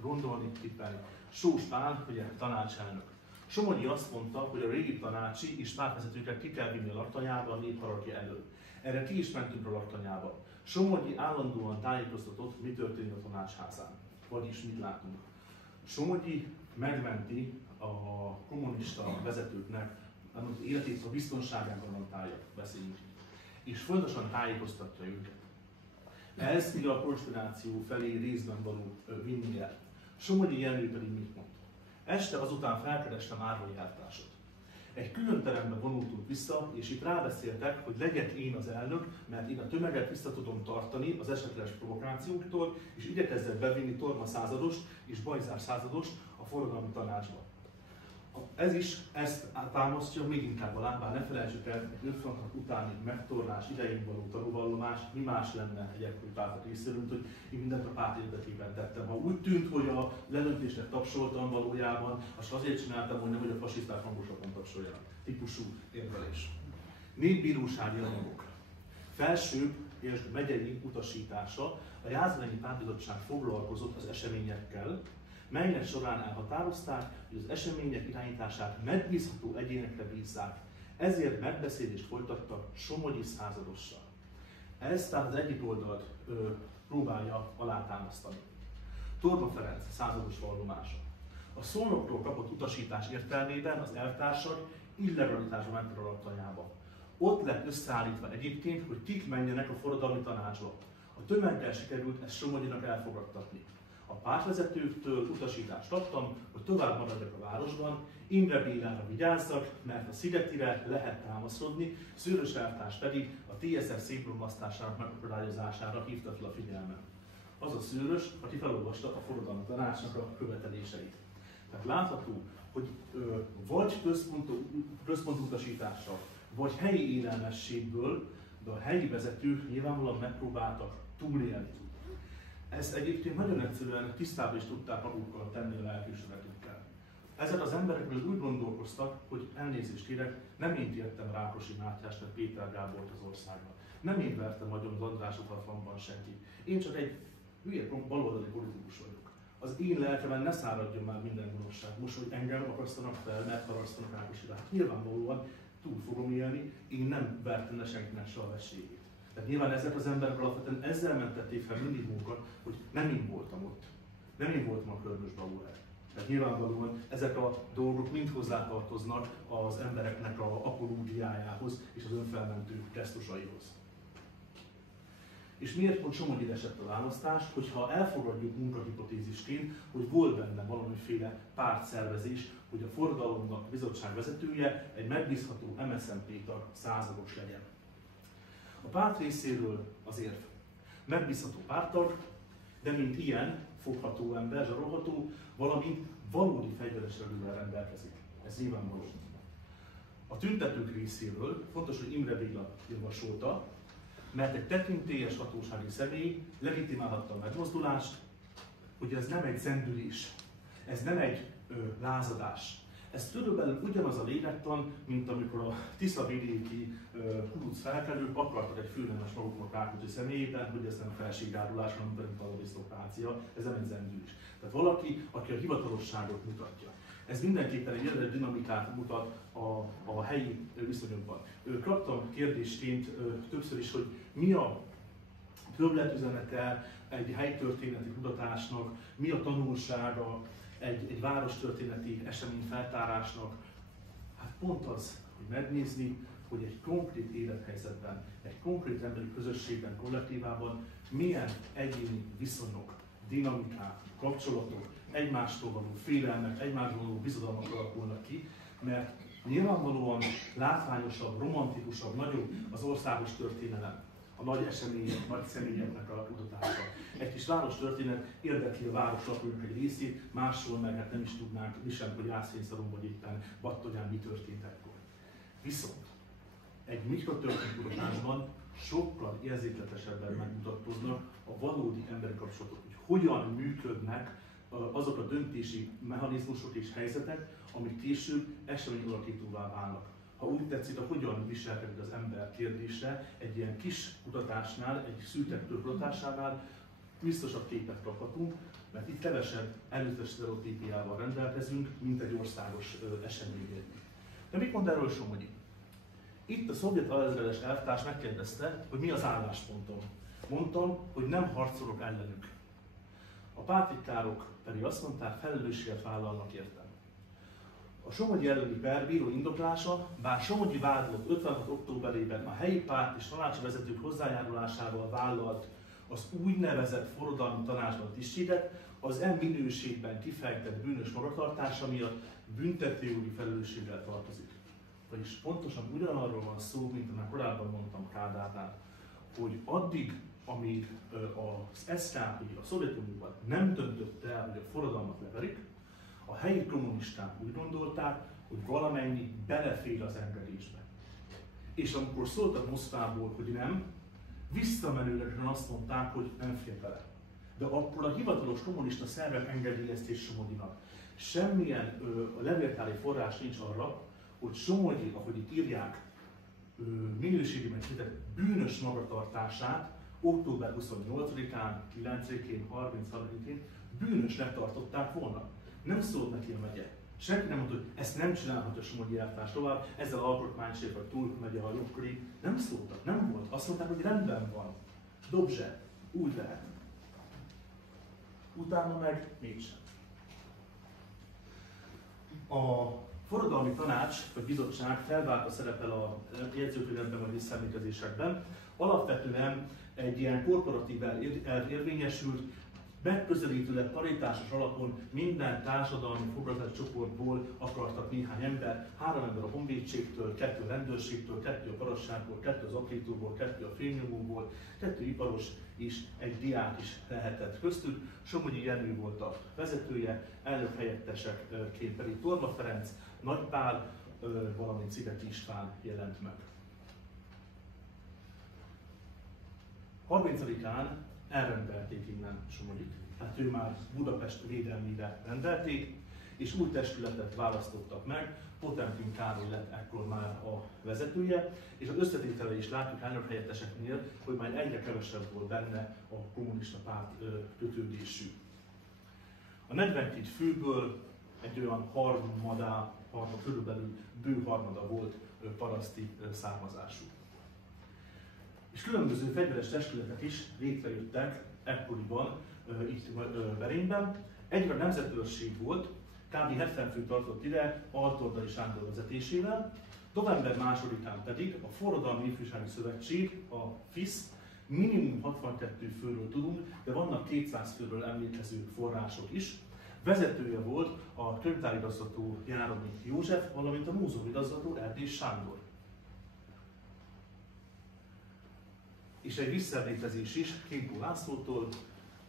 gondolni, tippelni. Sós Pál, ugye tanácselnök. Somogyi azt mondta, hogy a régi tanácsi és pártvezetőket ki kell vinni a laktanyába a népharagja elől. Erre ki is mentünk a laktanyába. Somogyi állandóan tájékoztatott, mi történik a tanácsházán. Vagyis mit látunk. Somogyi megmenti a kommunista vezetőknek az életét, a biztonságán garantálja, beszéljünk. És fontosan tájékoztatja őket. Ez ugye a konspiráció felé részben való vinnie. Somogyi Jenő pedig mit mond? Este azután felkerestem Árvai elvtársat. Egy külön terembe vonultunk vissza, és itt rábeszéltek, hogy legyek én az elnök, mert én a tömeget vissza tudom tartani az esetleges provokációktól, és igyekezzek bevinni Torma századost és Bajzár századost a forradalmi tanácsba. Ez is ezt támasztja még inkább alá, bár ne felejtsük el, hogy 56 utáni megtorlás idején való tanúvallomás, mi más lenne egy ekkori pártok részéről, mint hogy én mindent a párt érdekében tettem. Ha úgy tűnt, hogy a ledöntésnek tapsoltam valójában, azt azért csináltam, hogy nehogy a fasiszták hangosabban tapsoljanak. Típusú érvelés. Népbírósági anyagok. Felsőbb és megyei utasítása. A Jászberényi Pártbizottság foglalkozott az eseményekkel, melynek során elhatározták, hogy az események irányítását megbízható egyénekre bízzák. Ezért megbeszélést folytattak Somogyi századossal. Ez tehát az egyik oldalt próbálja alátámasztani. Torma Ferenc százados vallomása. A Szolnoktól kapott utasítás értelmében az elvtársak illegalitásba mentek a raktajába. Ott lett összeállítva egyébként, hogy kik menjenek a forradalmi tanácsba. A tömeggel sikerült ezt Somogyinak elfogadtatni. A pártvezetőktől utasítást kaptam, hogy tovább maradjak a városban, Imre Bélára vigyázzak, mert a Szigetire lehet támaszkodni, Szőrös elvtárs pedig a TSR szétromlasztásának megakadályozására hívta fel a figyelmet. Az a Szőrös, aki felolvasta a forradalmi tanácsnak a követeléseit. Tehát látható, hogy vagy központi utasítással, vagy helyi élelmességből, de a helyi vezetők nyilvánvalóan megpróbáltak túlélni. Ezt egyébként nagyon egyszerűen tisztában is tudták magukkal tenni a lelkiismeretükkel. Ezek az emberek úgy gondolkoztak, hogy elnézést kérek, nem én kértem Rákosi Mátyást, vagy Péter Gábort az országban. Nem én vertem agyon az András 60-ban senki. Én csak egy hülye baloldali politikus vagyok. Az én lelkemen ne száradjon már minden gonoszság. Most, hogy engem akasztanak fel, mert harasztanak Rákosi Mátyást. Nyilvánvalóan túl fogom élni, én nem vertem le senkinek se a vességét. Tehát nyilván ezek az emberek alapvetően ezzel mentették fel mindig munkat, hogy nem én voltam ott. Nem én voltam a Körmös Bauer. Tehát nyilvánvalóan ezek a dolgok mind hozzátartoznak az embereknek a apológiájához és az önfelmentő gesztusaihoz. És miért pont Somogyira esett a választás, hogyha elfogadjuk munkahipotézisként, hogy volt benne valamiféle pártszervezés, hogy a forradalomnak bizottság vezetője egy megbízható MSZNP tag százados legyen. A párt részéről az érv. Megbízható párttag, de mint ilyen fogható ember, zsarolható, valamint valódi fegyveres erővel rendelkezik. Ez nyilvánvaló. A tüntetők részéről fontos, hogy Imre Béla javasolta, mert egy tekintélyes hatósági személy legitimálhatta a megmozdulást, hogy ez nem egy zendülés, ez nem egy lázadás. Ez körülbelül ugyanaz a lélektan, mint amikor a tiszavidéki kuruc felkelők akartak egy főnemes maguknak Rákosi személyében, hogy ez nem felségárulás, hanem pedig arisztokrácia, ez nem egy zendülés. Tehát valaki, aki a hivatalosságot mutatja. Ez mindenképpen egy érdekes dinamikát mutat a helyi viszonyokban. Kaptam kérdésként többször is, hogy mi a többletüzenete egy helytörténeti kutatásnak, mi a tanulsága egy várostörténeti esemény feltárásnak. Hát pont az, hogy megnézni, hogy egy konkrét élethelyzetben, egy konkrét emberi közösségben, kollektívában milyen egyéni viszonyok, dinamikák, kapcsolatok, egymástól való félelmek, egymástól való bizodalmak alakulnak ki, mert nyilvánvalóan látványosabb, romantikusabb, nagyobb az országos történelem, a nagy események, nagy személyeknek a kutatása. Egy kis várostörténet érdekli a város lakóinak egy részét, máshol meg hát nem is tudnánk, mi sem, hogy Jászfényszalon vagy éppen Battonyán mi történt ekkor. Viszont egy mikrotörténet kutatásban sokkal érzékletesebben megmutatkoznak a valódi emberi kapcsolatok, hogy hogyan működnek azok a döntési mechanizmusok és helyzetek, amik később eseményalakítóvá válnak. Ha úgy tetszik, a hogyan viselkedik az ember kérdésre, egy ilyen kis kutatásnál, egy szűkebb kutatásánál biztosabb képet kaphatunk, mert itt kevesebb előzetes sztereotípiával rendelkezünk, mint egy országos eseménynél. De mit mond erről Somogyi? Itt a szovjet alezredes elvtárs megkérdezte, hogy mi az álláspontom. Mondtam, hogy nem harcolok ellenük. A pártitkárok pedig azt mondták, felelősséget vállalnak értem. A Somogyi elleni per bíró indoklása, bár Somogyi vádlott 56. októberében a helyi párt és tanácsvezetők hozzájárulásával vállalt az úgynevezett forradalmi tanácsban tisztséget, az minőségben kifejtett bűnös magatartása miatt büntetőjogi felelősséggel tartozik. Vagyis pontosan ugyanarról van szó, mint amit korábban mondtam Kádárnál, hogy addig, amíg az SKP a Szovjetunióban nem döntötte el, hogy a forradalmat leverik, a helyi kommunisták úgy gondolták, hogy valamennyi belefér az engedésbe. És amikor szóltak Moszkvából, hogy nem, visszamenőlegesen azt mondták, hogy nem fér bele. De akkor a hivatalos kommunista szervek engedélyezték Somogyinak. Semmilyen levéltári forrás nincs arra, hogy Somogyi, ahogy itt írják, minőségi meghirdetett bűnös magatartását október 28-án, 9-én, 30-én bűnösnek tartották volna. Nem szólt neki a megye. Senki nem mondta, hogy ezt nem csinálhatja a Somogyi elvtárs tovább, ezzel alkotmánysért vagy túl megye a jogköré. Nem szóltak, nem volt. Azt mondták, hogy rendben van. Dobzse, úgy lehet. Utána meg mégsem. A forradalmi tanács vagy bizottság felváltva szerepel a jegyzőkönyvben vagy visszaemlékezésekben. Alapvetően egy ilyen korporatív elv érvényesült, megközelítőleg paritásos alapon minden társadalmi foglalkozási csoportból akartak néhány ember, 3 ember a honvédségtől, 2 a rendőrségtől, 2 a parasságból, 2 az aprítóból, 2 a fénynyomóból, 2 iparos és egy diák is lehetett köztük. Somogyi Jenő volt a vezetője, elnök helyettesekként pedig Torma Ferenc, Nagy Pál, valamint Szigeti István jelent meg. 30-án elrendelték innen Somogyit, hát ő már Budapest védelmére rendelték, és új testületet választottak meg, Potemkin Károly lett ekkor már a vezetője, és az összetétele is látjuk elnökhelyetteseknél, hogy már egyre kevesebb volt benne a kommunista párt kötődésű. A 42 főből egy olyan körülbelül bő harmada volt paraszti származású. És különböző fegyveres testületek is létrejöttek ekkoriban, itt Berényben. Egyre nemzetőrség volt, kb. 70 fő tartott ide Altordai Sándor vezetésével, november 2-án pedig a Forradalmi Ifjúsági Szövetség, a FISZ, minimum 62 főről tudunk, de vannak 200 főről emlékező források is. Vezetője volt a könyvtárigazgató Járónyi József, valamint a múzeumigazgató Erdély Sándor. És egy visszaemlékezés is Kémpó Lászlótól.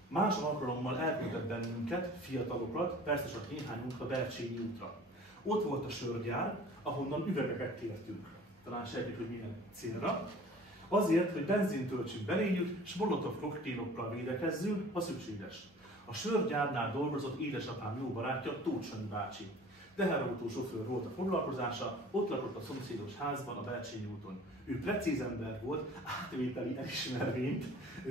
Más alkalommal elküldött bennünket, fiatalokat, persze csak néhányunk a Bercsényi útra. Ott volt a sörgyár, ahonnan üvegeket kértünk. Talán sejtjük, hogy milyen célra. Azért, hogy benzint töltsünk beléjük, és molotov koktélokkal védekezzünk, ha szükséges. A sörgyárnál dolgozott édesapám jó barátja, Tóth Sanyi bácsi. Teherautó sofőr volt a foglalkozása, ott lakott a szomszédos házban, a Bercsényi úton. Ő precíz ember volt, átvételi elismervényt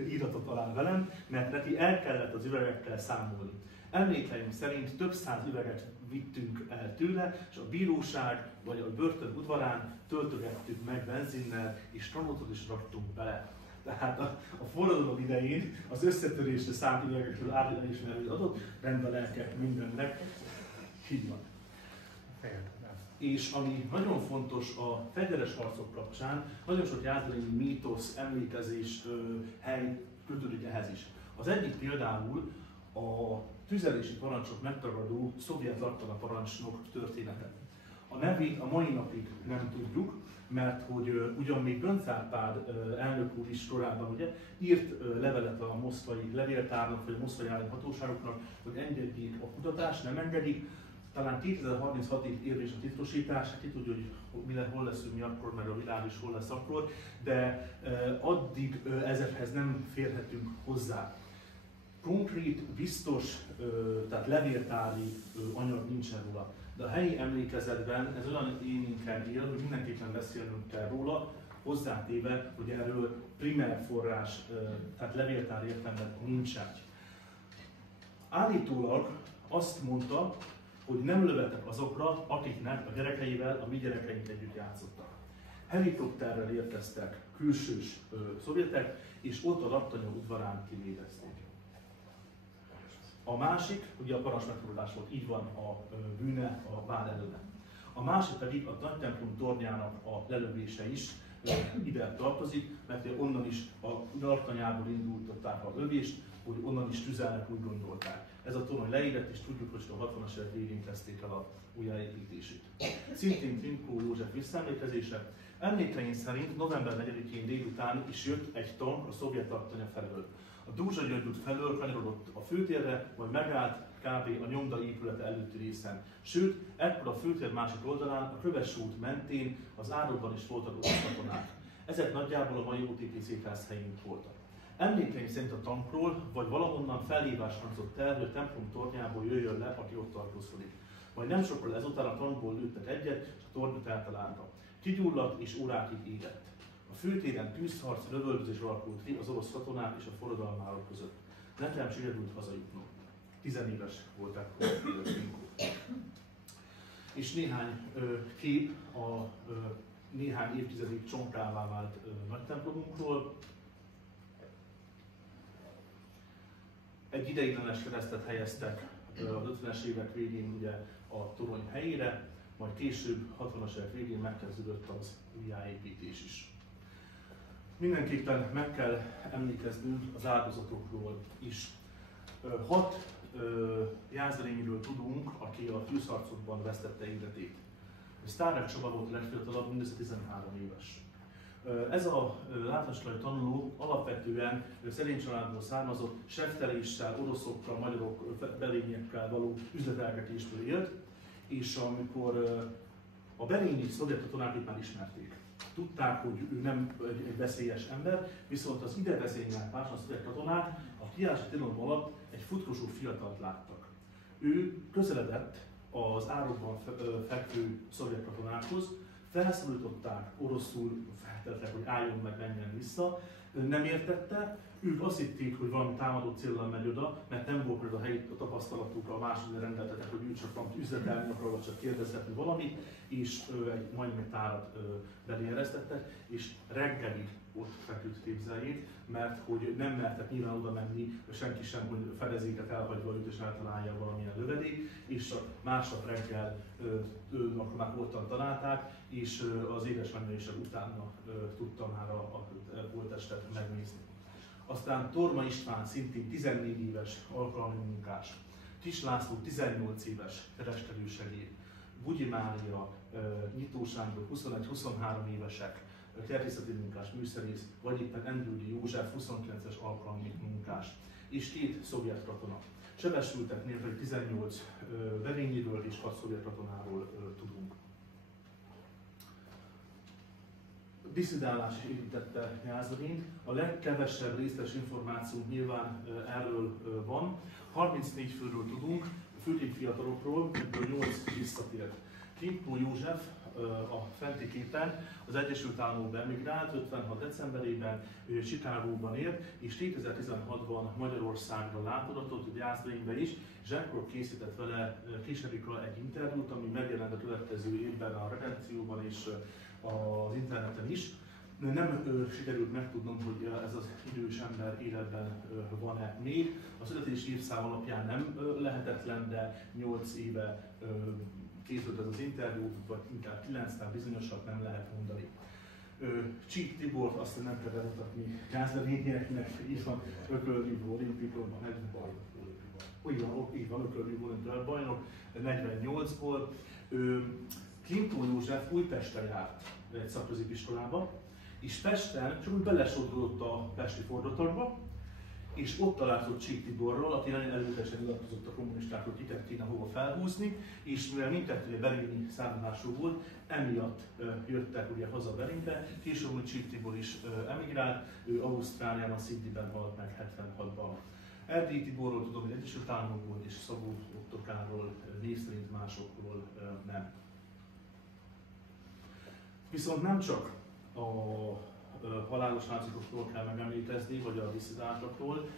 íratott alá velem, mert neki el kellett az üvegekkel számolni. Emlékeim szerint több 100 üveget vittünk el tőle, és a bíróság vagy a börtön udvarán töltögettük meg benzinnel, és tanotot is raktunk bele. Tehát a forradalom idején az összetörésre szánt üvegekről elismervényt adott, rendben lelkek mindennek. Így van. És ami nagyon fontos a fegyveres harcok kapcsán, nagyon sok jászberényi mítosz, emlékezés, hely kötődik ehhez is. Az egyik például a tüzelési parancsot megtagadó szovjet laktana-parancsnok története. A nevét a mai napig nem tudjuk, mert hogy ugyan még Göncz Árpád elnök úr is korábban ugye, írt levelet a moszkvai levéltárnak, vagy a moszkvai állami-hatóságoknak, hogy engedjék a kutatást, nem engedik. Talán 2036-ig érvényes a titkosítás, hát ki tudja, hogy hol leszünk mi akkor, meg a világ is hol lesz akkor, de addig ezekhez nem férhetünk hozzá. Konkrét, biztos, tehát levéltári anyag nincsen róla. De a helyi emlékezetben ez olyan élénken él, hogy mindenképpen beszélnünk kell róla, hozzátéve, hogy erről primer forrás, tehát levéltári értelemben nincsen. Állítólag azt mondta, hogy nem lövetek azokra, akiknek a gyerekeivel a mi gyerekeink együtt játszottak. Helikopterrel érkeztek külsős szovjetek, és ott a laktanya udvarán kivégezték. A másik, ugye a parancs megfordulás volt, így van a bűne, a vád ellene. A másik pedig a nagy templom tornyának a lelövése is ide tartozik, mert onnan is a laktanyából indultatták a lövést, hogy onnan is tüzelnek, úgy gondolták. Ez a torony leégett, és tudjuk, hogy a 60-as évek végén kezdték el a újjáépítését. Szintén Tinkó József visszaemlékezése. Emlékeim szerint november 4-én délután is jött egy tank a szovjet laktanya felől. A Dózsa György út felől kanyarodott a főtérre, majd megállt kb. A nyomda épülete előtti részen. Sőt, ekkor a főtér másik oldalán, a Kövesi út mentén az árokban is voltak orosz katonák. Ezek nagyjából a mai OTP székhelyünk voltak. Emlékeim szerint a tankról, vagy valahonnan felhívás hangzott el, hogy a templom tornyából jöjjön le, aki ott tartózkodik. Majd nem sokkal ezután a tankból lőttek egyet, és a tornyot eltalálta. Kigyulladt és órákig égett. A főtéren tűzharc, lövöldözés alakult ki az orosz katonák és a forradalmárok között. Nekem sikerült hazajutnom. 10 éves volt ekkor Klimko. És néhány kép a néhány évtizedig csontkává vált nagy templomunkról. Egy ideiglenes keresztet helyeztek az 50-es évek végén ugye a torony helyére, majd később, 60-as évek végén megkezdődött az újjáépítés is. Mindenképpen meg kell emlékeznünk az áldozatokról is. 6 jászberényiről tudunk, aki a tűzharcokban vesztette életét. Sztárák Csaba volt a legfiatalabb, mindössze 13 éves. Ez a általános tanuló alapvetően szerény családból származott, sefteléssel, oroszokkal, magyarok, berényekkel való üzletelgetésből élt, és amikor a berényi szovjet katonák őt már ismerték. Tudták, hogy ő nem egy veszélyes ember, viszont az ide vezényelt a szovjet katonák a kiállási tilalom alatt egy futkosó fiatalt láttak. Ő közeledett az árokban fekvő szovjet katonákhoz, felszólították, oroszul feltettek, hogy álljon meg, menjen vissza. Nem értette, ők azt hitték, hogy valami támadó céllal megy oda, mert nem volt meg a helyi tapasztalatuk, a másodra rendeltetek, hogy ő csak valamit üzletelni akar, vagy csak kérdezhetni valamit, és majdnem egy tárat belé eresztettek, és reggelig ott feküdt, képzeljék, mert hogy nem mertek nyilván oda menni, senki sem, hogy fedezéket elhagyva őt és eltalálja valamilyen lövedék, és a másnap reggel akkor már ottan találták, és az édesanyja is utána tudta már a holttestet megnézni. Aztán Torma István szintén 14 éves alkalmi munkás, Kis László 18 éves kereskedősegéd, Bugyi Mária, Nyitó Sándor 21-23 évesek, természeti munkás, műszerész, vagy éppen Endrődi József 29-es alkalmi munkás, és 2 szovjet katona. Sebesülteknél pedig 18 berényiről és 6 szovjet katonáról tudunk. Disszidálás érintette Jászberényt. A legkevesebb részletes információ nyilván erről van. 34 főről tudunk, főként fiatalokról, ebből 8 visszatért. Klimko József a fenti képen az Egyesült Államokba emigrált, 56. decemberében Chicagóban élt, és 2016-ban Magyarországra látogatott, Jászberénybe is, és ekkor készített vele Kis Erika egy interjút, ami megjelent a következő évben a Redencióban és az interneten is. Nem sikerült megtudnom, hogy ez az idős ember életben van-e még. A születési évszám alapján nem lehetetlen, de 8 éve készült ez az interjú, vagy inkább 9, tehát bizonyosak nem lehet mondani. Csík Tibort azt nem kell bemutatni Jászberényieknek, így van, ökölvívó olimpikonban, 40 így van, ökölvívó olimpiai bajnok, 48-ból. Klimko József Újpesten járt egy szakközépiskolába, és Pesten csak úgy belesodródott a pesti forgatagba, és ott találkozott Csík Tiborral, aki nagyon előzetesen nyilatkozott a kommunistákról, kiket kéne hova felhúzni, és mivel mindkettő berényi származású volt, emiatt jöttek ugye haza Berénybe, később úgy Csík Tibor is emigrált, ő Ausztráliában, Sydneyben halt meg 76-ban. Erdélyi Tiborról tudom, hogy Egyesült Államokból és Szabó Ottokáról név szerint másokról nem. Viszont nem csak a halálos áldozatokról kell megemlékezni, vagy a disszidáltakról,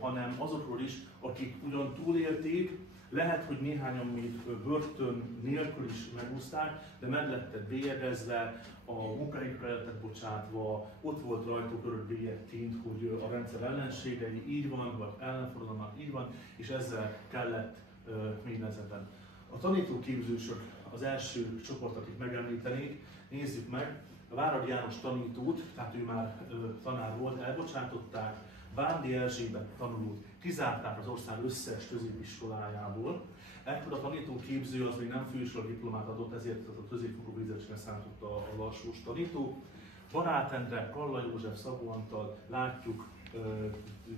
hanem azokról is, akik ugyan túlélték, lehet, hogy néhányan még börtön nélkül is megúszták, de meg lettek bélyegezve, a munkahelyükre lettek bocsátva, ott volt rajtuk örök bélyegként, hogy a rendszer ellenségei így van, vagy ellenforradalmak így van, és ezzel kellett még nehezebben. A tanítóképzősök az első csoport, akit megemlítenék, nézzük meg. A Váradi János tanítót, tehát ő már tanár volt, elbocsátották, Bándi Erzsébet tanulót kizárták az ország összes középiskolájából. Ekkor a tanítóképző az még nem főiskola diplomát adott, ezért a középfokú végzettségre számította a lassús tanító. Barát Endre, Kalla József, Szabó Antal, látjuk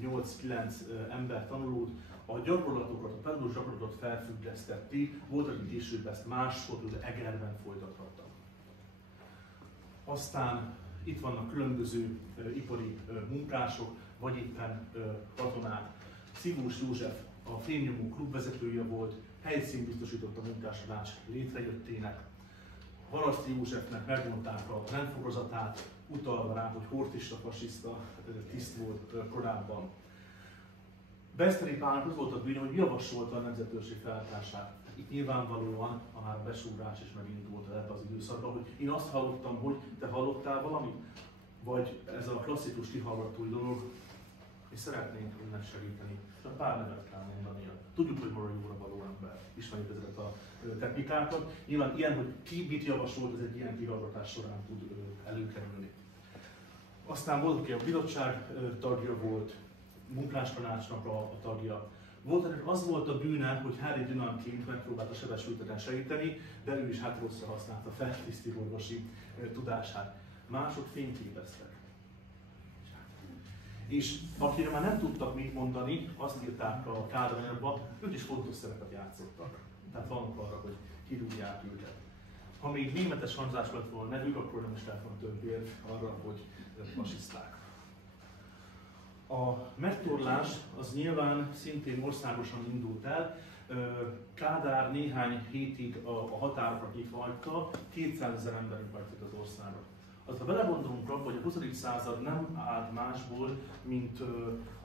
8-9 ember tanulót, a gyakorlatokat, a pedagógus gyakorlatokat felfüggesztették, volt, aki később ezt máshol, Egerben folytathattak. Aztán itt vannak különböző ipari munkások, vagy éppen katonák. Szigós József a Fémnyomó klub vezetője volt, helyszínt biztosított a munkástanács létrejöttének. Haraszti Józsefnek megmondták a rendfokozatát, utalva rá, hogy horthysta fasiszta tiszt volt korábban. Beszteri Pálnak az volt a bűnöm, hogy javasolta a nemzetőrség felállítását. Itt nyilvánvalóan már a besúrás is megindult ebbe az időszakban, hogy én azt hallottam, hogy te hallottál valamit, vagy ez a klasszikus kihallgatói dolog, és szeretnénk önnek segíteni. Csak pár nevet kell mondania. Tudjuk, hogy Mora jóra való ember. Ismerjük ezeket a technikákat. Nyilván ilyen, hogy ki mit javasolt, ez egy ilyen kihallgatás során tud előkerülni. Aztán volt, aki a bizottság tagja volt, munkástanácsnak a tagja. Volt, az volt a bűne, hogy Harry Dunantként megpróbálta sebesülteten segíteni, de ő is hát rosszra használta fel tisztigorvosi tudását. Mások fényképeztek. És akire már nem tudtak mit mondani, azt írták a kádanyagba, ők is fontos szerepet játszottak. Tehát vannak arra, hogy kirúgják őket. Ha még németes hanzás lett volna nevük, akkor nem is lett volna több érv arra, hogy fasiszták. A megtorlás az nyilván szintén országosan indult el. Kádár néhány hétig a határokra kifajta, 200 000 emberünk hagytak az országot. Ha belegondolunk abba, hogy a 20. század nem állt másból, mint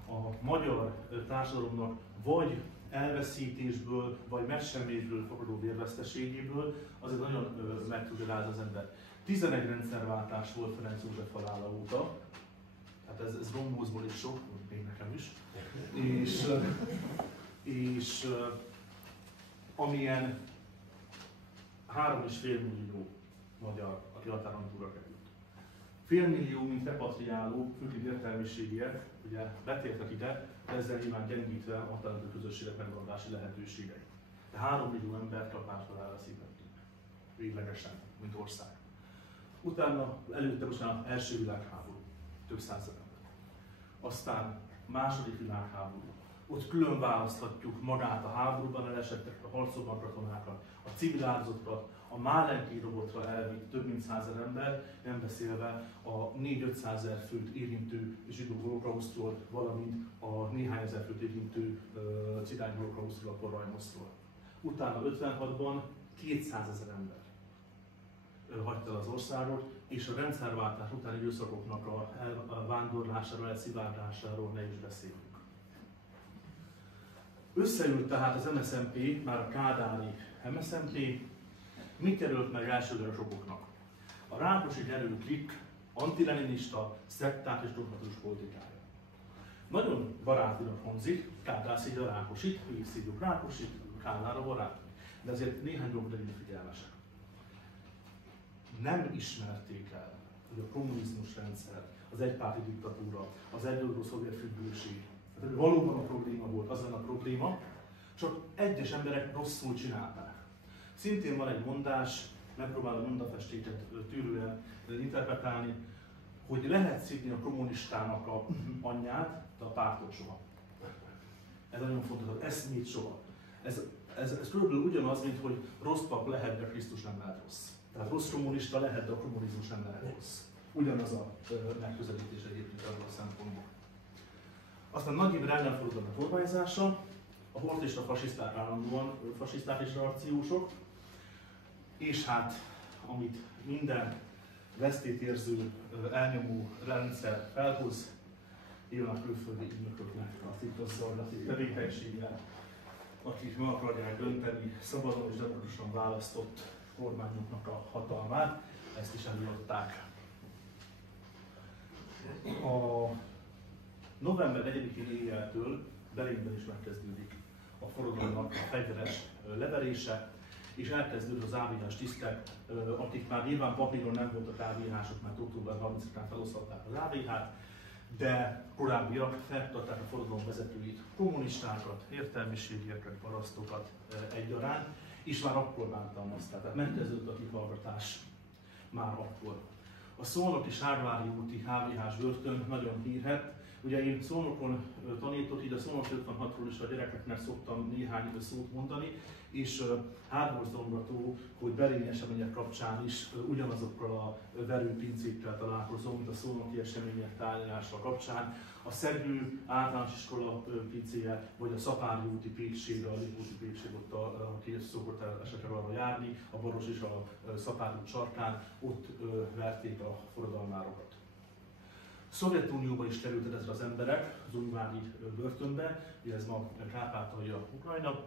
a magyar társadalomnak vagy elveszítésből, vagy megsemmisből fakadó vérveszteségéből, azért nagyon meg tudja rázni az ember. 11 rendszerváltás volt Ferenc József halála óta, tehát ez Rombózból is sok, még nekem is. És amilyen 3,5 millió magyar, aki határon túlra került. Félmillió, mint repatriáló, főként értelmiségiek, ugye betértek ide, de ezzel nyilván gyengítve a határon közösségek megmaradási lehetőségeit. De 3 millió embert kapásból elveszítettünk, véglegesen, mint ország. Utána, előtte bocsánat, első világháború, több százezer ember. Aztán második világháború. Ott külön választhatjuk magát a háborúban elesettek, a harcokban katonákat, a civil áldozatokat, a Málenki robotra elvitt több mint 100 000 ember, nem beszélve a 4-500 000 főt érintő zsidó holokausztról, valamint a néhány ezer főt érintő cigány holokausztról, a Porrajmoszról. Utána 56-ban 200 000 ember hagyta el az országot, és a rendszerváltás utáni időszakoknak a vándorlásáról, elszivárgásáról ne is beszélünk. Összeült tehát az MSZNP, már a kádári MSZNP, mit jelölt meg elsődleges okoknak? A Rákosi Gerő klik antileninista, szekták és dogmatikus politikája. Nagyon barátinak hangzik, Kádár szídja Rákosit, mi is szídjuk Rákosit, Kádár a barát. De azért néhány dolgot legyünk figyelmesek. Nem ismerték el, hogy a kommunizmus rendszer, az egypárti diktatúra, az egyoldalú szovjet függőség, tehát valóban a probléma volt, az lenne a probléma, csak egyes emberek rosszul csinálták. Szintén van egy mondás, megpróbálom a mondafestéket tűrően interpretálni, hogy lehet szidni a kommunistának a anyját, de a pártot soha. Ez nagyon fontos, hogy eszmét soha. Ez körülbelül ugyanaz, mint hogy rossz pap lehet, de Krisztus nem lehet rossz. Tehát rossz kommunista lehet, de a kommunizmus nem lehet rossz. Ugyanaz a megközelítés egyébként ebből a szempontból. Aztán Nagy Imre ellenfordulat a kormányzása, a horthysta fasiszták állandóan fasiszták és reakciósok, és hát, amit minden vesztélyérző, elnyomó rendszer felhoz, nyilván a külföldi ügynököknek a titkosszolgálati tevékenységgel, akik meg akarják dönteni szabadon és demokratikusan választott kormányoknak a hatalmát, ezt is előadták. A november 4-én éjjeltől Berlinben is megkezdődik a forradalomnak a fegyveres leverése, és elkezdődött az ávírás tisztek, akik már nyilván papíron nem voltak ávírások, mert október 30-án feloszlatták az ávírát, de korábbiak feltartották a forradalom vezetőit, kommunistákat, értelmiségieket, parasztokat egyaránt, és már akkor bántalmazták, tehát megkezdődött a kihallgatás már akkor. A szolnoki Ságvári úti HVH-s börtön nagyon hírhedt, Ugye én Szolnokon tanítok, így a Szolnok 56-ról is a gyerekeknek szoktam néhány szót mondani, és hátborzongató, hogy berény események kapcsán is ugyanazokkal a verőpincékkel találkozom, mint a szolnoki események tárgyalása kapcsán. A Szegő általános iskola pincéje, vagy a Szapári úti pékség, a Lipóti pékség, ott aki szokott esetleg arra járni, a Baros és a Szapári út sarkán, ott verték a forradalmárokat. Szovjetunióba is kerültek ezek az emberek, az Újvári börtönbe, ugye ez ma Kárpátalja, Ukrajna,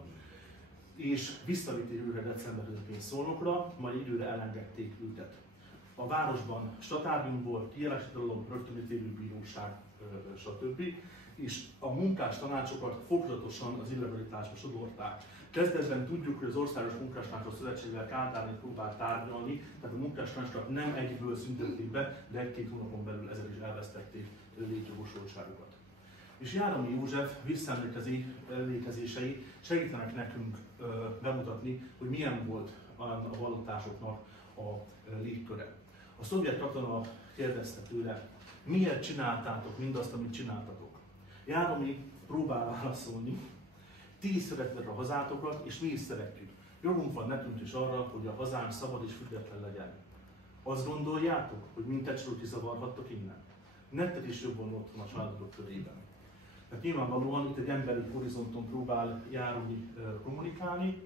és visszavitték őket december 5-én Szolnokra, majd időre elengedték őket. A városban statárium volt, kijárási tilalom, rögtönítélőbíróság, stb. És a munkás tanácsokat fokozatosan az illegalitásba sodorták. Kezdetben tudjuk, hogy az Országos Munkástanácsos Szövetséggel Kádárné próbált tárgyalni, tehát a munkástanácsokat nem egyből szüntették be, de egy-két hónapon belül ezzel is elvesztették létjogosultságukat. És Járomi József visszaemlékezései segítenek nekünk bemutatni, hogy milyen volt a vallotásoknak a légköre. A szovjet katona kérdezte tőle, miért csináltátok mindazt, amit csináltatok? Járomi próbál válaszolni, ti is szerettek a hazátokat, és mi is szeretjük. Jogunk van nekünk is arra, hogy a hazánk szabad és független legyen. Azt gondoljátok, hogy mintegy kizavarhattok innen? Nektek is jobban ott van a családotok körében. Tehát nyilvánvalóan itt egy emberi horizonton próbál Járomi kommunikálni,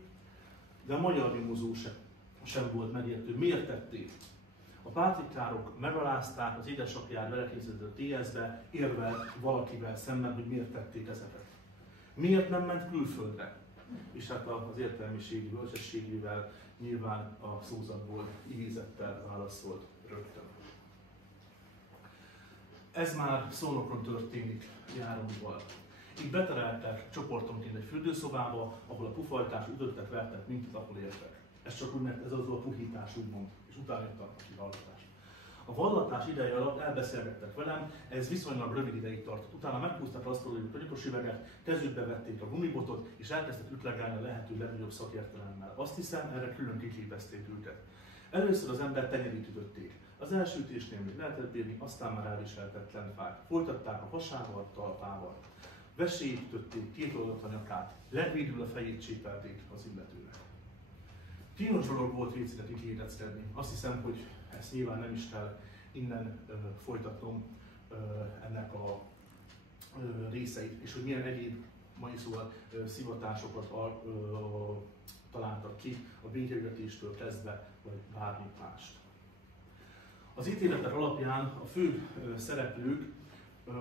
de a magyar nyomozó sem volt megértő. Miért tették? A pátrikkárok megalázták, az édesapját belekényszerített TS-be, érve valakivel szemben, hogy miért tették ezeket. Miért nem ment külföldre? És hát az értelmiségi bölcsességével nyilván a szózatból idézettel válaszolt rögtön. Ez már Szolnokon történik Járomival. Itt betereltek csoportonként egy fürdőszobába, ahol a pufajtás ütöttek, vertek minket, ahol éltek. Ez csak úgy, ez az a puhítás úgymond, és utána jött a vallatás. A vallatás ideje alatt elbeszélgettek velem, ez viszonylag rövid ideig tartott. Utána meghúzták azt, hogy a patyikos üveget, kezükbe vették a gumibotot, és elkezdtek ütlegelni a lehető legnagyobb szakértelemmel. Azt hiszem, erre külön kiképezték őket. Először az ember tenyerét ütötték. Az első ütésnél még lehetett bírni, aztán már elviselhetetlen fájt. Folytatták a hasával, talpával. Vesélyt ütötték, két oldalt a nyakát, legvégül a fejét csépelték az illetőnek. Kínos dolog volt vécédet itt éreckedni. Azt hiszem, hogy ezt nyilván nem is kell innen folytatnom ennek a részeit, és hogy milyen egyéb, mai szóval szivatásokat találtak ki a békeügetéstől kezdve, vagy bármi mást. Az ítéletek alapján a fő szereplők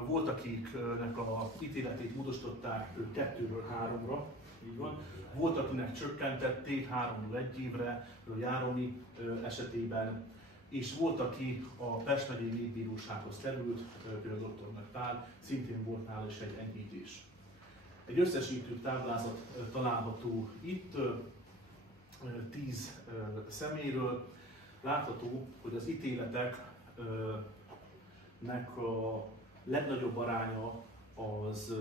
volt, akiknek a ítéletét módosították 2-ről 3-ra, így van. Volt, akinek csökkentették 3-ról 1 évre, Járomi esetében, és volt, aki a Pest megyei Védbírósághoz került, például dr. Pál, szintén volt nála is egy enyhítés. Egy összesítő táblázat található itt, 10 személyről. Látható, hogy az ítéleteknek a legnagyobb aránya az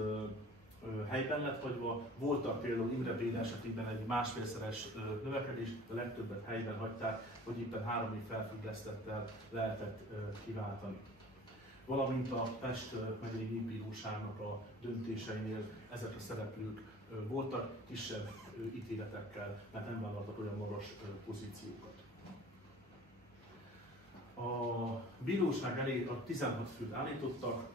helyben lett hagyva. Voltak például Imre Béla esetében egy másfélszeres növekedés, a legtöbbet helyben hagyták, hogy éppen 3 év felfüggesztettel lehetett kiváltani. Valamint a Pest megyei Védbíróságnak a döntéseinél ezek a szereplők voltak kisebb ítéletekkel, mert nem vállaltak olyan magas pozíciókat. A bíróság elé a 16 főt állítottak,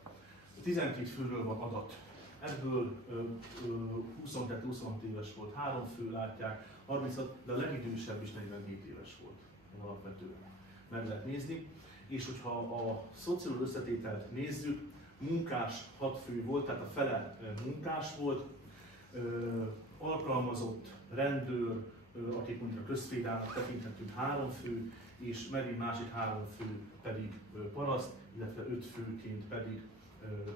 12 főről van adat. Ebből 22-26 éves volt, 3 fő látják, 36, de a legidősebb is 47 éves volt alapvetően. Meg lehet nézni. És hogyha a szociológiai összetételt nézzük, munkás 6 fő volt, tehát a fele munkás volt, alkalmazott, rendőr, akik mondjuk a közszférának tekinthetünk 3 fő, és megint másik 3 fő pedig paraszt, illetve 5 főként pedig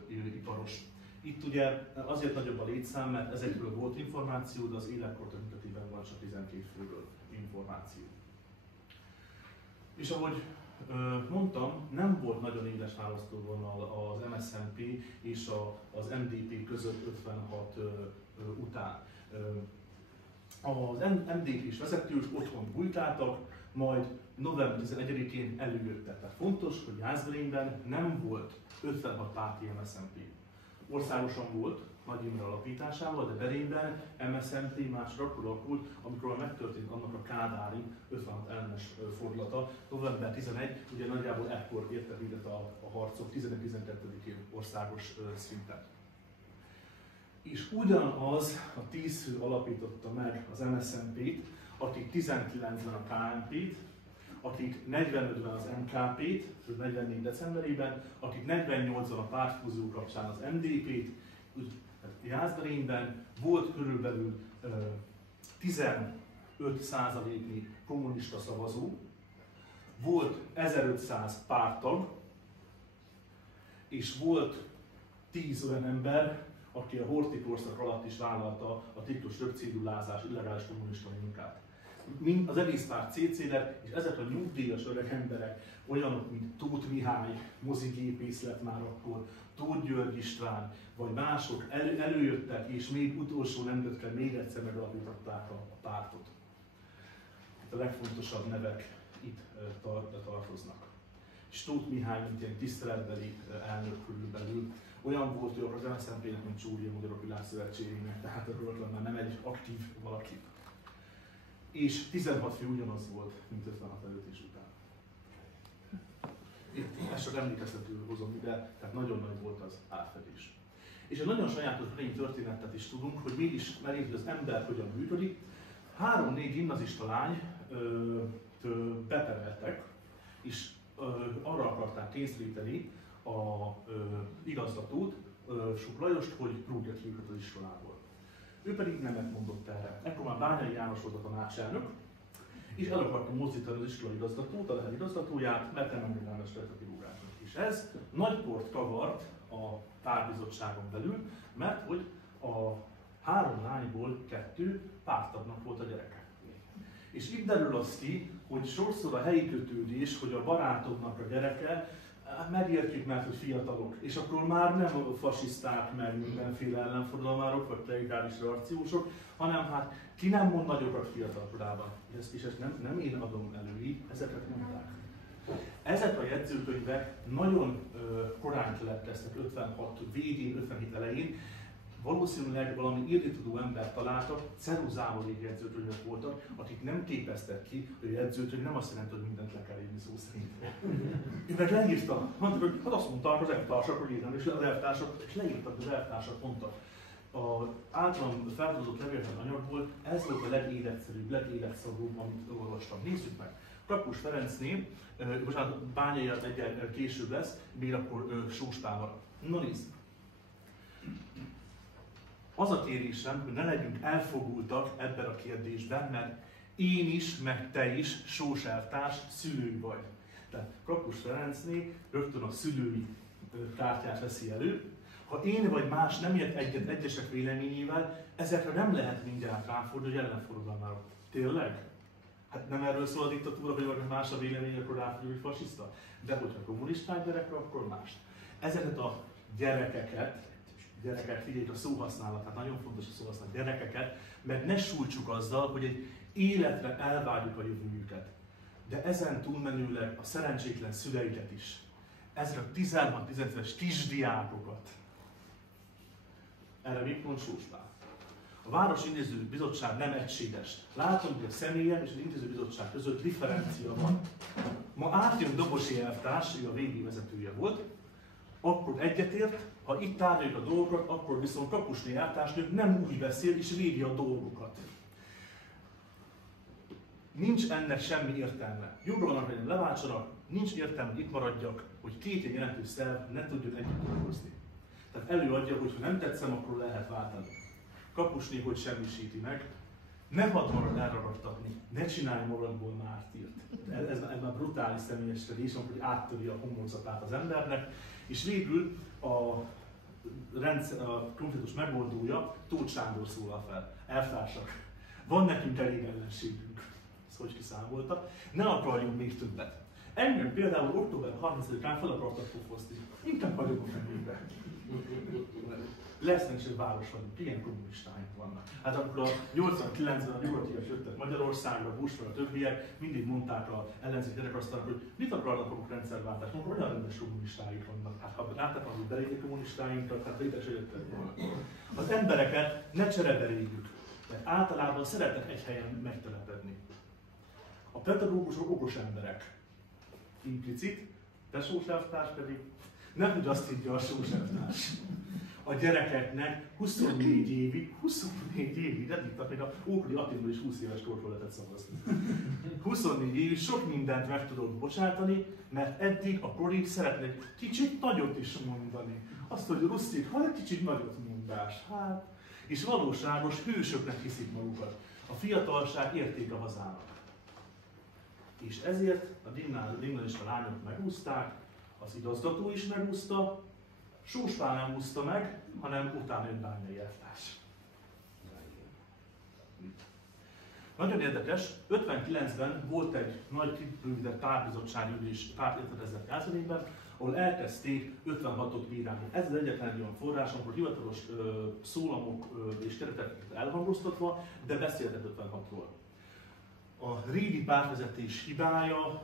iparos. Itt ugye azért nagyobb a létszám, mert ezekről volt információ, de az életkor tekintetében van csak 12 főről információ. És ahogy mondtam, nem volt nagyon éles választóvonal az MSZNP és az MDP között 56 után. Az MDP-s vezetők otthon bujkáltak, majd november 11-én előjöttek. Tehát fontos, hogy Jászberényben nem volt 56 párti MSZNP. országosan volt, Nagy Imre alapításával, de Berényben MSZNP másra akkor alakult, amikor megtörtént annak a kádári 56 ellenes fordulata. November 11, ugye nagyjából ekkor értek véget a harcok 11-12. országos szinten. És ugyanaz a 10 fő alapította meg az MSZNP-t, akik 19-ben a KNP-t, akik 45-ben az MKP-t, 44 decemberében, akik 48-ban a pártfúzió kapcsán az MDP-t, Jászberényben volt körülbelül 15%-nyi kommunista szavazó, volt 1500 párttag, és volt 10 olyan ember, aki a Horthy korszak alatt is vállalta a titkos röpcédulázás, illegális kommunista munkát. Az egész párt CC-lett, és ezek a nyugdíjas öreg emberek, olyanok, mint Tóth Mihály, mozigépész lett már akkor, Tóth György István, vagy mások előjöttek, és még utolsó nemzetkel még egyszer megalapították a pártot. A legfontosabb nevek itt tartoznak. És Tóth Mihály, mint ilyen tiszteletbeli elnök körülbelül, olyan volt ő az MSZNP-nek, mint Csúri a Magyarok Világszövetségének, tehát örülök, már nem egy aktív valaki. És 16 fő ugyanaz volt, mint 56 előtt és után. Itt ezt csak emlékeztetőül hozom ide, tehát nagyon nagy volt az átfedés. És egy nagyon sajátos történetet is tudunk, hogy mégis megint az ember hogyan működik. 3-4 gimnazista lány bepereltek, és arra akarták kényszeríteni a igazgatót, Suk Lajost, hogy rúgja ki őket az iskolából. Ő pedig nemet mondott erre. Ekkor már Bányai János volt a tanácselnök, és el akarta mozdítani az iskolai igazgatót, a lehet igazgatóját, mert nem engedelmes lett a kirúgásnak. És ez nagy port kavart a pártbizottságon belül, mert hogy a 3 lányból 2 párttagnak volt a gyereke. És itt derül az ki, hogy sokszor a helyi kötődés, hogy a barátoknak a gyereke, megértjük, mert hogy fiatalok, és akkor már nem fasiszták, meg mindenféle ellenfordulmárok, vagy plegális reakciósok, hanem hát ki nem mond nagyokat fiatalkorában. És ezt nem én adom elő így, ezeket mondták. Ezek a jegyzőkönyvek nagyon korán keletkeztek, 56 végén, 57 elején. Valószínűleg valami írni tudó ember találtak, ceruzával írni jegyzőkönyvek voltak, akik nem képeztek ki, hogy a jegyzőkönyv nem azt jelenti, hogy mindent le kell írni szó szerint. Ő meg leírta, mondták, hogy hát azt mondták az elvtársak, hogy írtam, és az elvtársak, és leírtak, az elvtársak mondtak. Az általam feldolgozott levélben anyagból ez volt a legéletszerűbb, legéletszagúbb, amit olvastam. Nézzük meg! Kapus Ferencné, bocsánat, Bányai egyen később lesz, még akkor Sós Pálval. Na nézd! Az a kérésem, hogy ne legyünk elfogultak ebben a kérdésben, mert én is, meg te is, Sós elvtárs, szülő vagy. Tehát Kapus Ferencné rögtön a szülői kártyát veszi elő. Ha én vagy más nem ért egyet egyesek véleményével, ezekre nem lehet mindjárt ráfordulni, hogy ellenforradalmárok. Tényleg? Hát nem erről szól a diktatúra, hogy valaki más a vélemény, akkor ráfordul, hogy fasiszta? De hogyha kommunisták gyerekre, akkor más. Ezeket a gyerekek, figyeljük a szóhasználatát, nagyon fontos a szóhasználat, gyerekeket, mert ne sújtsuk azzal, hogy egy életre elvárjuk a jövőjüket. De ezen túlmenőleg a szerencsétlen szüleiket is. Ezek a 16-17-es kisdiákokat. Erre mit mond Sós Pál? A Városi Intéző Bizottság nem egységes. Látom, hogy a személyen és az Intéző Bizottság között differencia van. Ma átjön Dobosi elvtárs, ő a VB vezetője volt, akkor egyetért, ha itt tárgyaljuk a dolgokat, akkor viszont Kapusné elvtársnő nem úgy beszél és védi a dolgokat. Nincs ennek semmi értelme. Jobbra vannak, hogy leváltsanak, nincs értelme, hogy itt maradjak, hogy két ilyen jelentős szerv ne tudjon együtt dolgozni. Tehát előadja, hogy ha nem tetszem, akkor lehet váltani. Kapusné, hogy semmisíti meg, ne hadd marad elragadtatni, ne csinálj magadból mártírt. Ez már brutális személyeskedés, hogy áttöri a homlokzatát az embernek, és végül a konfliktus megoldója, Tóth Sándor szólal fel. Elvtársak, van nekünk elég ellenségünk. Ezt hogy kiszámolta. Ne akarjunk még többet. Engem például október 30-án fel akartak pofozni. Inkább vagyok a fenébe. Lesznek is egy város vagyunk, ilyen kommunistáink vannak. Hát akkor a 89-ben a nyugatiak jöttek Magyarországra, Bush a többiek, mindig mondták az ellenzéki kerekasztalnak, hogy mit akarnak a rendszerváltást, mondjuk olyan rendes kommunistáink vannak. Hát ha láttak, hogy belépni kommunistáinkra, hát létesítettek volna. Az embereket ne csereberéljük, mert általában szeretnek egy helyen megtelepedni. A pedagógusok okos emberek. Implicit, de sósávtárs pedig nem tud azt higgye a sósávtárs. A gyerekeknek 24 évig, eddig még a Ókori Attilból is 20 éves kortól lehetett szavazni. 24 évig sok mindent meg tudok bocsátani, mert eddig a prorik szeretnek kicsit nagyot is mondani. Azt, hogy Rusztik, van egy kicsit nagyot mondás. Hát, és valóságos hősöknek hiszik magukat. A fiatalság érték a hazának. És ezért a gimnazista lányok megúszták, az igazgató is megúszta, Sós Pál nem úszta meg, hanem utána jön Bányai elvtárs. Nagyon érdekes, 59-ben volt egy nagy kibővített pártbizottsági ülés pártértekezlet Jászberényben, ahol elkezdték 56-ot bírálni. Ez az egyetlen olyan forrás, amikor hivatalos szólamok és keretek elhangoztatva, de beszéltek 56-ról. A régi pártvezetés hibája,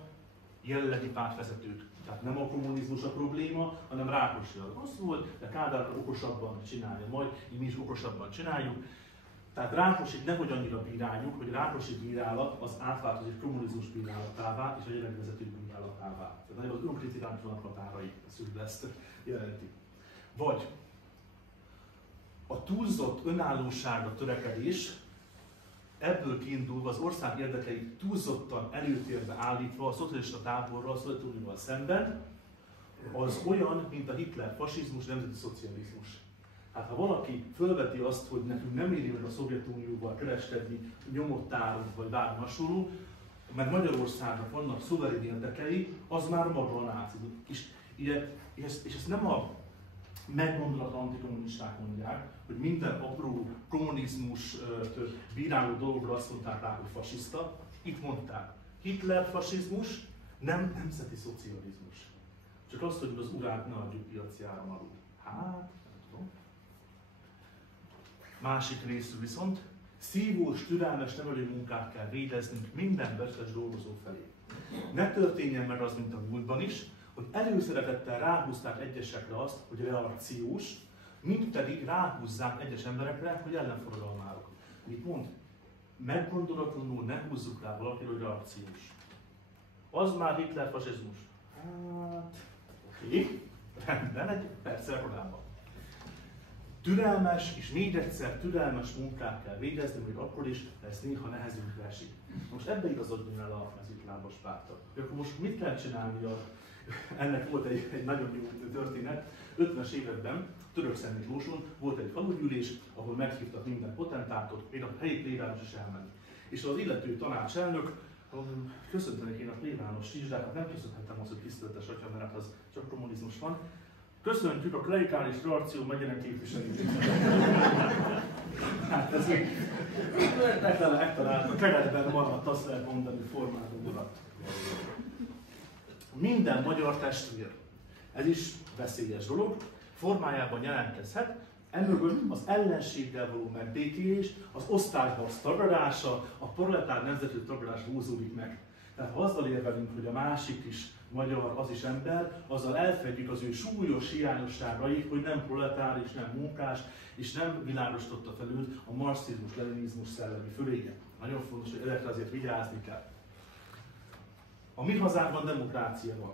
jelenlegi pártvezetők. Tehát nem a kommunizmus a probléma, hanem Rákosi a rossz volt, de Kádár okosabban csinálja majd, így mi is okosabban csináljuk. Tehát Rákosit nehogy annyira bíráljuk, hogy Rákosi bírálat az átváltozik kommunizmus bírálatává és a jelenlegi vezetők bírálatává. Tehát nagyon az önkritikátlan határai szűk ezt jelenti. Vagy a túlzott önállóságra törekedés, ebből kiindulva az ország érdekeit túlzottan előtérbe állítva a szocialista táborral, a Szovjetunióval szemben, az olyan, mint a Hitler fasizmus, nemzeti szocializmus. Hát ha valaki fölveti azt, hogy nekünk nem éri meg a Szovjetunióval kereskedni, nyomot tárunk vagy bármi hasonló, mert Magyarországnak vannak szuverén érdekei, az már maga a náci. És ezt nem a meggondolatlan antikommunisták mondják, hogy minden apró kommunizmus bíráló dologra azt mondták rá, hogy fasiszta. Itt mondták, Hitler fasizmus, nem nemzeti szocializmus. Csak azt, hogy az urát ne adjuk piaci áram alul. Hát, nem tudom. Másik részű viszont, szívós, türelmes nevelő munkát kell végeznünk minden becsületes dolgozó felé. Ne történjen meg az, mint a múltban is, hogy előszeretettel ráhúzták egyesekre azt, hogy reakciós, mint pedig ráhúzzák egyes emberekre, hogy ellenforradalmárok. Mit mond? Meggondolatlanul ne húzzuk rá valakire, hogy reakciós. Az már Hitler fasizmus. Hát, oké, rendben, egy perccel korábban. Türelmes, és még egyszer türelmes munkát kell végezni, még akkor is, de ez néha nehezünkre esik. Most ebbe igazodjon el a mezőlábas párttal. Akkor most mit kell csinálni? Ennek volt egy nagyon jó történet. 50-es években Törökszent Miklóson volt egy falugyűlés, ahol meghívtak minden potentátot, még a helyi plébános is elment. És az illető tanácselnök, köszönteni én a plébános is, de hát nem köszönhettem azt, hogy tiszteletes atya, mert az csak kommunizmus van. Köszöntjük a klerikális reakció megyének képviselőjét. Hát ez még megtaláltuk, keretben maradt, azt lehet mondani, formában maradt. Minden magyar testvér, ez is veszélyes dolog, formájában jelentkezhet, emögött az ellenséggel való megbékélés, az osztályharc tagadása, a proletár nemzeti tagadás húzódik meg. Tehát ha azzal érvelünk, hogy a másik is magyar, az is ember, azzal elfedjük az ő súlyos hiányosságait, hogy nem proletáris, nem munkás, és nem világosította felül a marxizmus-leninizmus szellemi föléje. Nagyon fontos, hogy ezekre azért vigyázni kell. A mi hazánkban demokrácia van.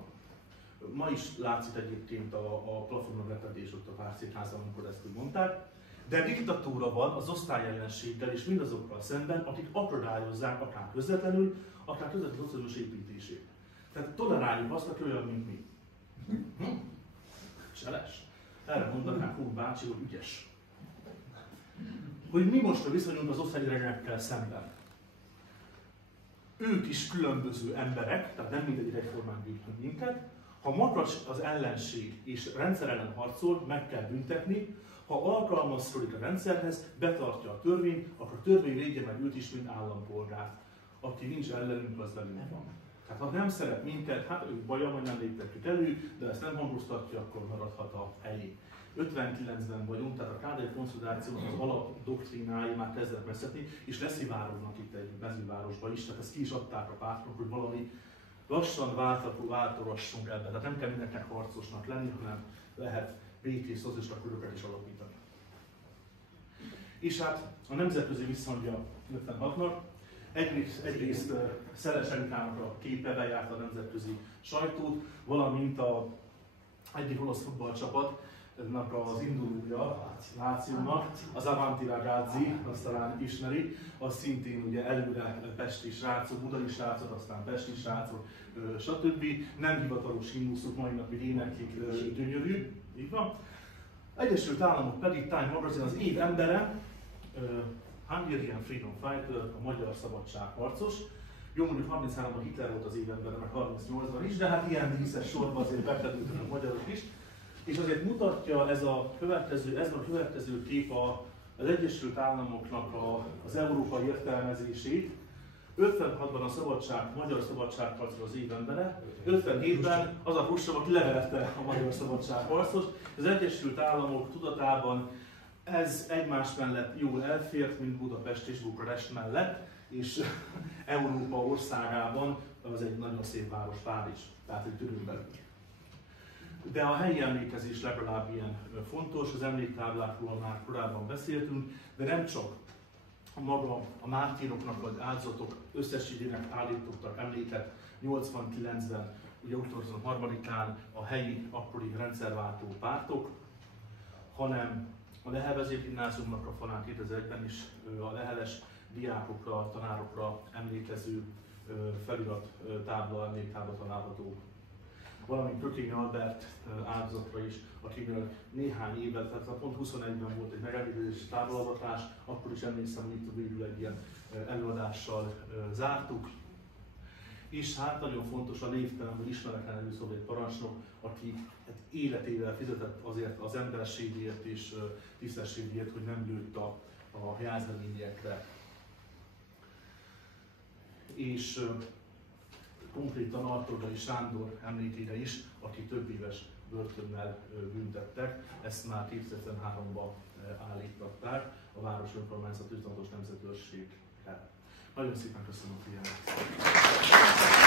Ma is látszik egyébként a plafonon repedés ott a Várszékházban, amikor ezt úgy mondták. De diktatúra van az osztályellenséggel és mindazokkal szemben, akik akadályozzák akár közvetlenül, akár közvetlenül szociális építését. Tehát toleráljuk azt, aki olyan, mint mi. Cseles. Erre mondanák Húr bácsi, hogy ügyes. Hogy mi most viszonyulunk az osztályidegekkel szemben. Ők is különböző emberek, tehát nem mindegyik egyformán gyűjtünk minket. Ha makacs az ellenség és rendszer ellen harcol, meg kell büntetni. Ha alkalmazkodik a rendszerhez, betartja a törvényt, akkor a törvény védje meg őt is, mint állampolgárt. Aki nincs ellenünk, az velünk van. Tehát ha nem szeret minket, hát ő bajom, hogy nem léptettük elő, de ezt nem hangoztatja, akkor maradhat a helyén. 59-ben vagyunk, tehát a kádai konszolidációnak az alapdoktrínái már kezdett veszetni, és leszivárognak itt egy mezővárosba is, tehát ezt ki is adták a pártnak, hogy valami lassan váltogassunk ebben. Tehát nem kell mindenkinek harcosnak lenni, hanem lehet békés szocialista köröket is alapítani. És hát a nemzetközi visszhangja 56-nak, egyrészt Szeles Erikának a képe bejárt a nemzetközi sajtót, valamint egyik olasz futballcsapatnak az indulója, Lációnak, az Avanti Ragazzi, azt talán ismeri, az szintén ugye előre pesti srácok, budai srácok, aztán pesti srácok, stb. Nem hivatalos himnuszuk, mai napig éneklik, gyönyörű, így van. Egyesült Államok pedig Time Magazine az év embere, Hungarian Freedom Fighter, a magyar szabadságharcos. Jó, mondjuk 33-ban Hitler volt az év embere, meg 38-ban is, de hát ilyen díszes sorban azért betedültek a magyarok is. És azért mutatja ez a következő kép az Egyesült Államoknak az európai értelmezését. 56-ban a magyar szabadságharcos az év embere, 57-ben az a Khrushchev, aki leverte a magyar szabadságharcot. Az Egyesült Államok tudatában ez egymás mellett jól elfért, mint Budapest és Bukarest mellett, és Európa országában az egy nagyon szép város, Párizs, tehát egy tűrőn belül. De a helyi emlékezés legalább ilyen fontos, az emléktáblákról már korábban beszéltünk, de nem csak maga a mártíroknak vagy áldozatok összességének állítottak emléket 89-ben, ugye október 3-án a helyi akkori rendszerváltó pártok, hanem a Lehel Vezérgimnáziumnak a falán 2001-ben is a leheles diákokra, tanárokra emlékező felirattábla, emléktábla található. Valamint Kökény Albert áldozatra is, akiről néhány évvel, tehát pont 21-ben volt egy megemlékezés táblavatás, akkor is emlékszem, hogy itt végül egy ilyen előadással zártuk. És hát nagyon fontos a névtelen vagy ismeretlen nevű szovjet parancsnok, aki életével fizetett azért az emberségért és tisztességért, hogy nem lőtt a jelzeményekre. És konkrétan Arturdai Sándor emlékére is, aki több éves börtönnel büntettek, ezt már 2003-ban állították a város önkormányzat 56-os nemzetőrségre. Nagyon szépen köszönöm a figyelmet!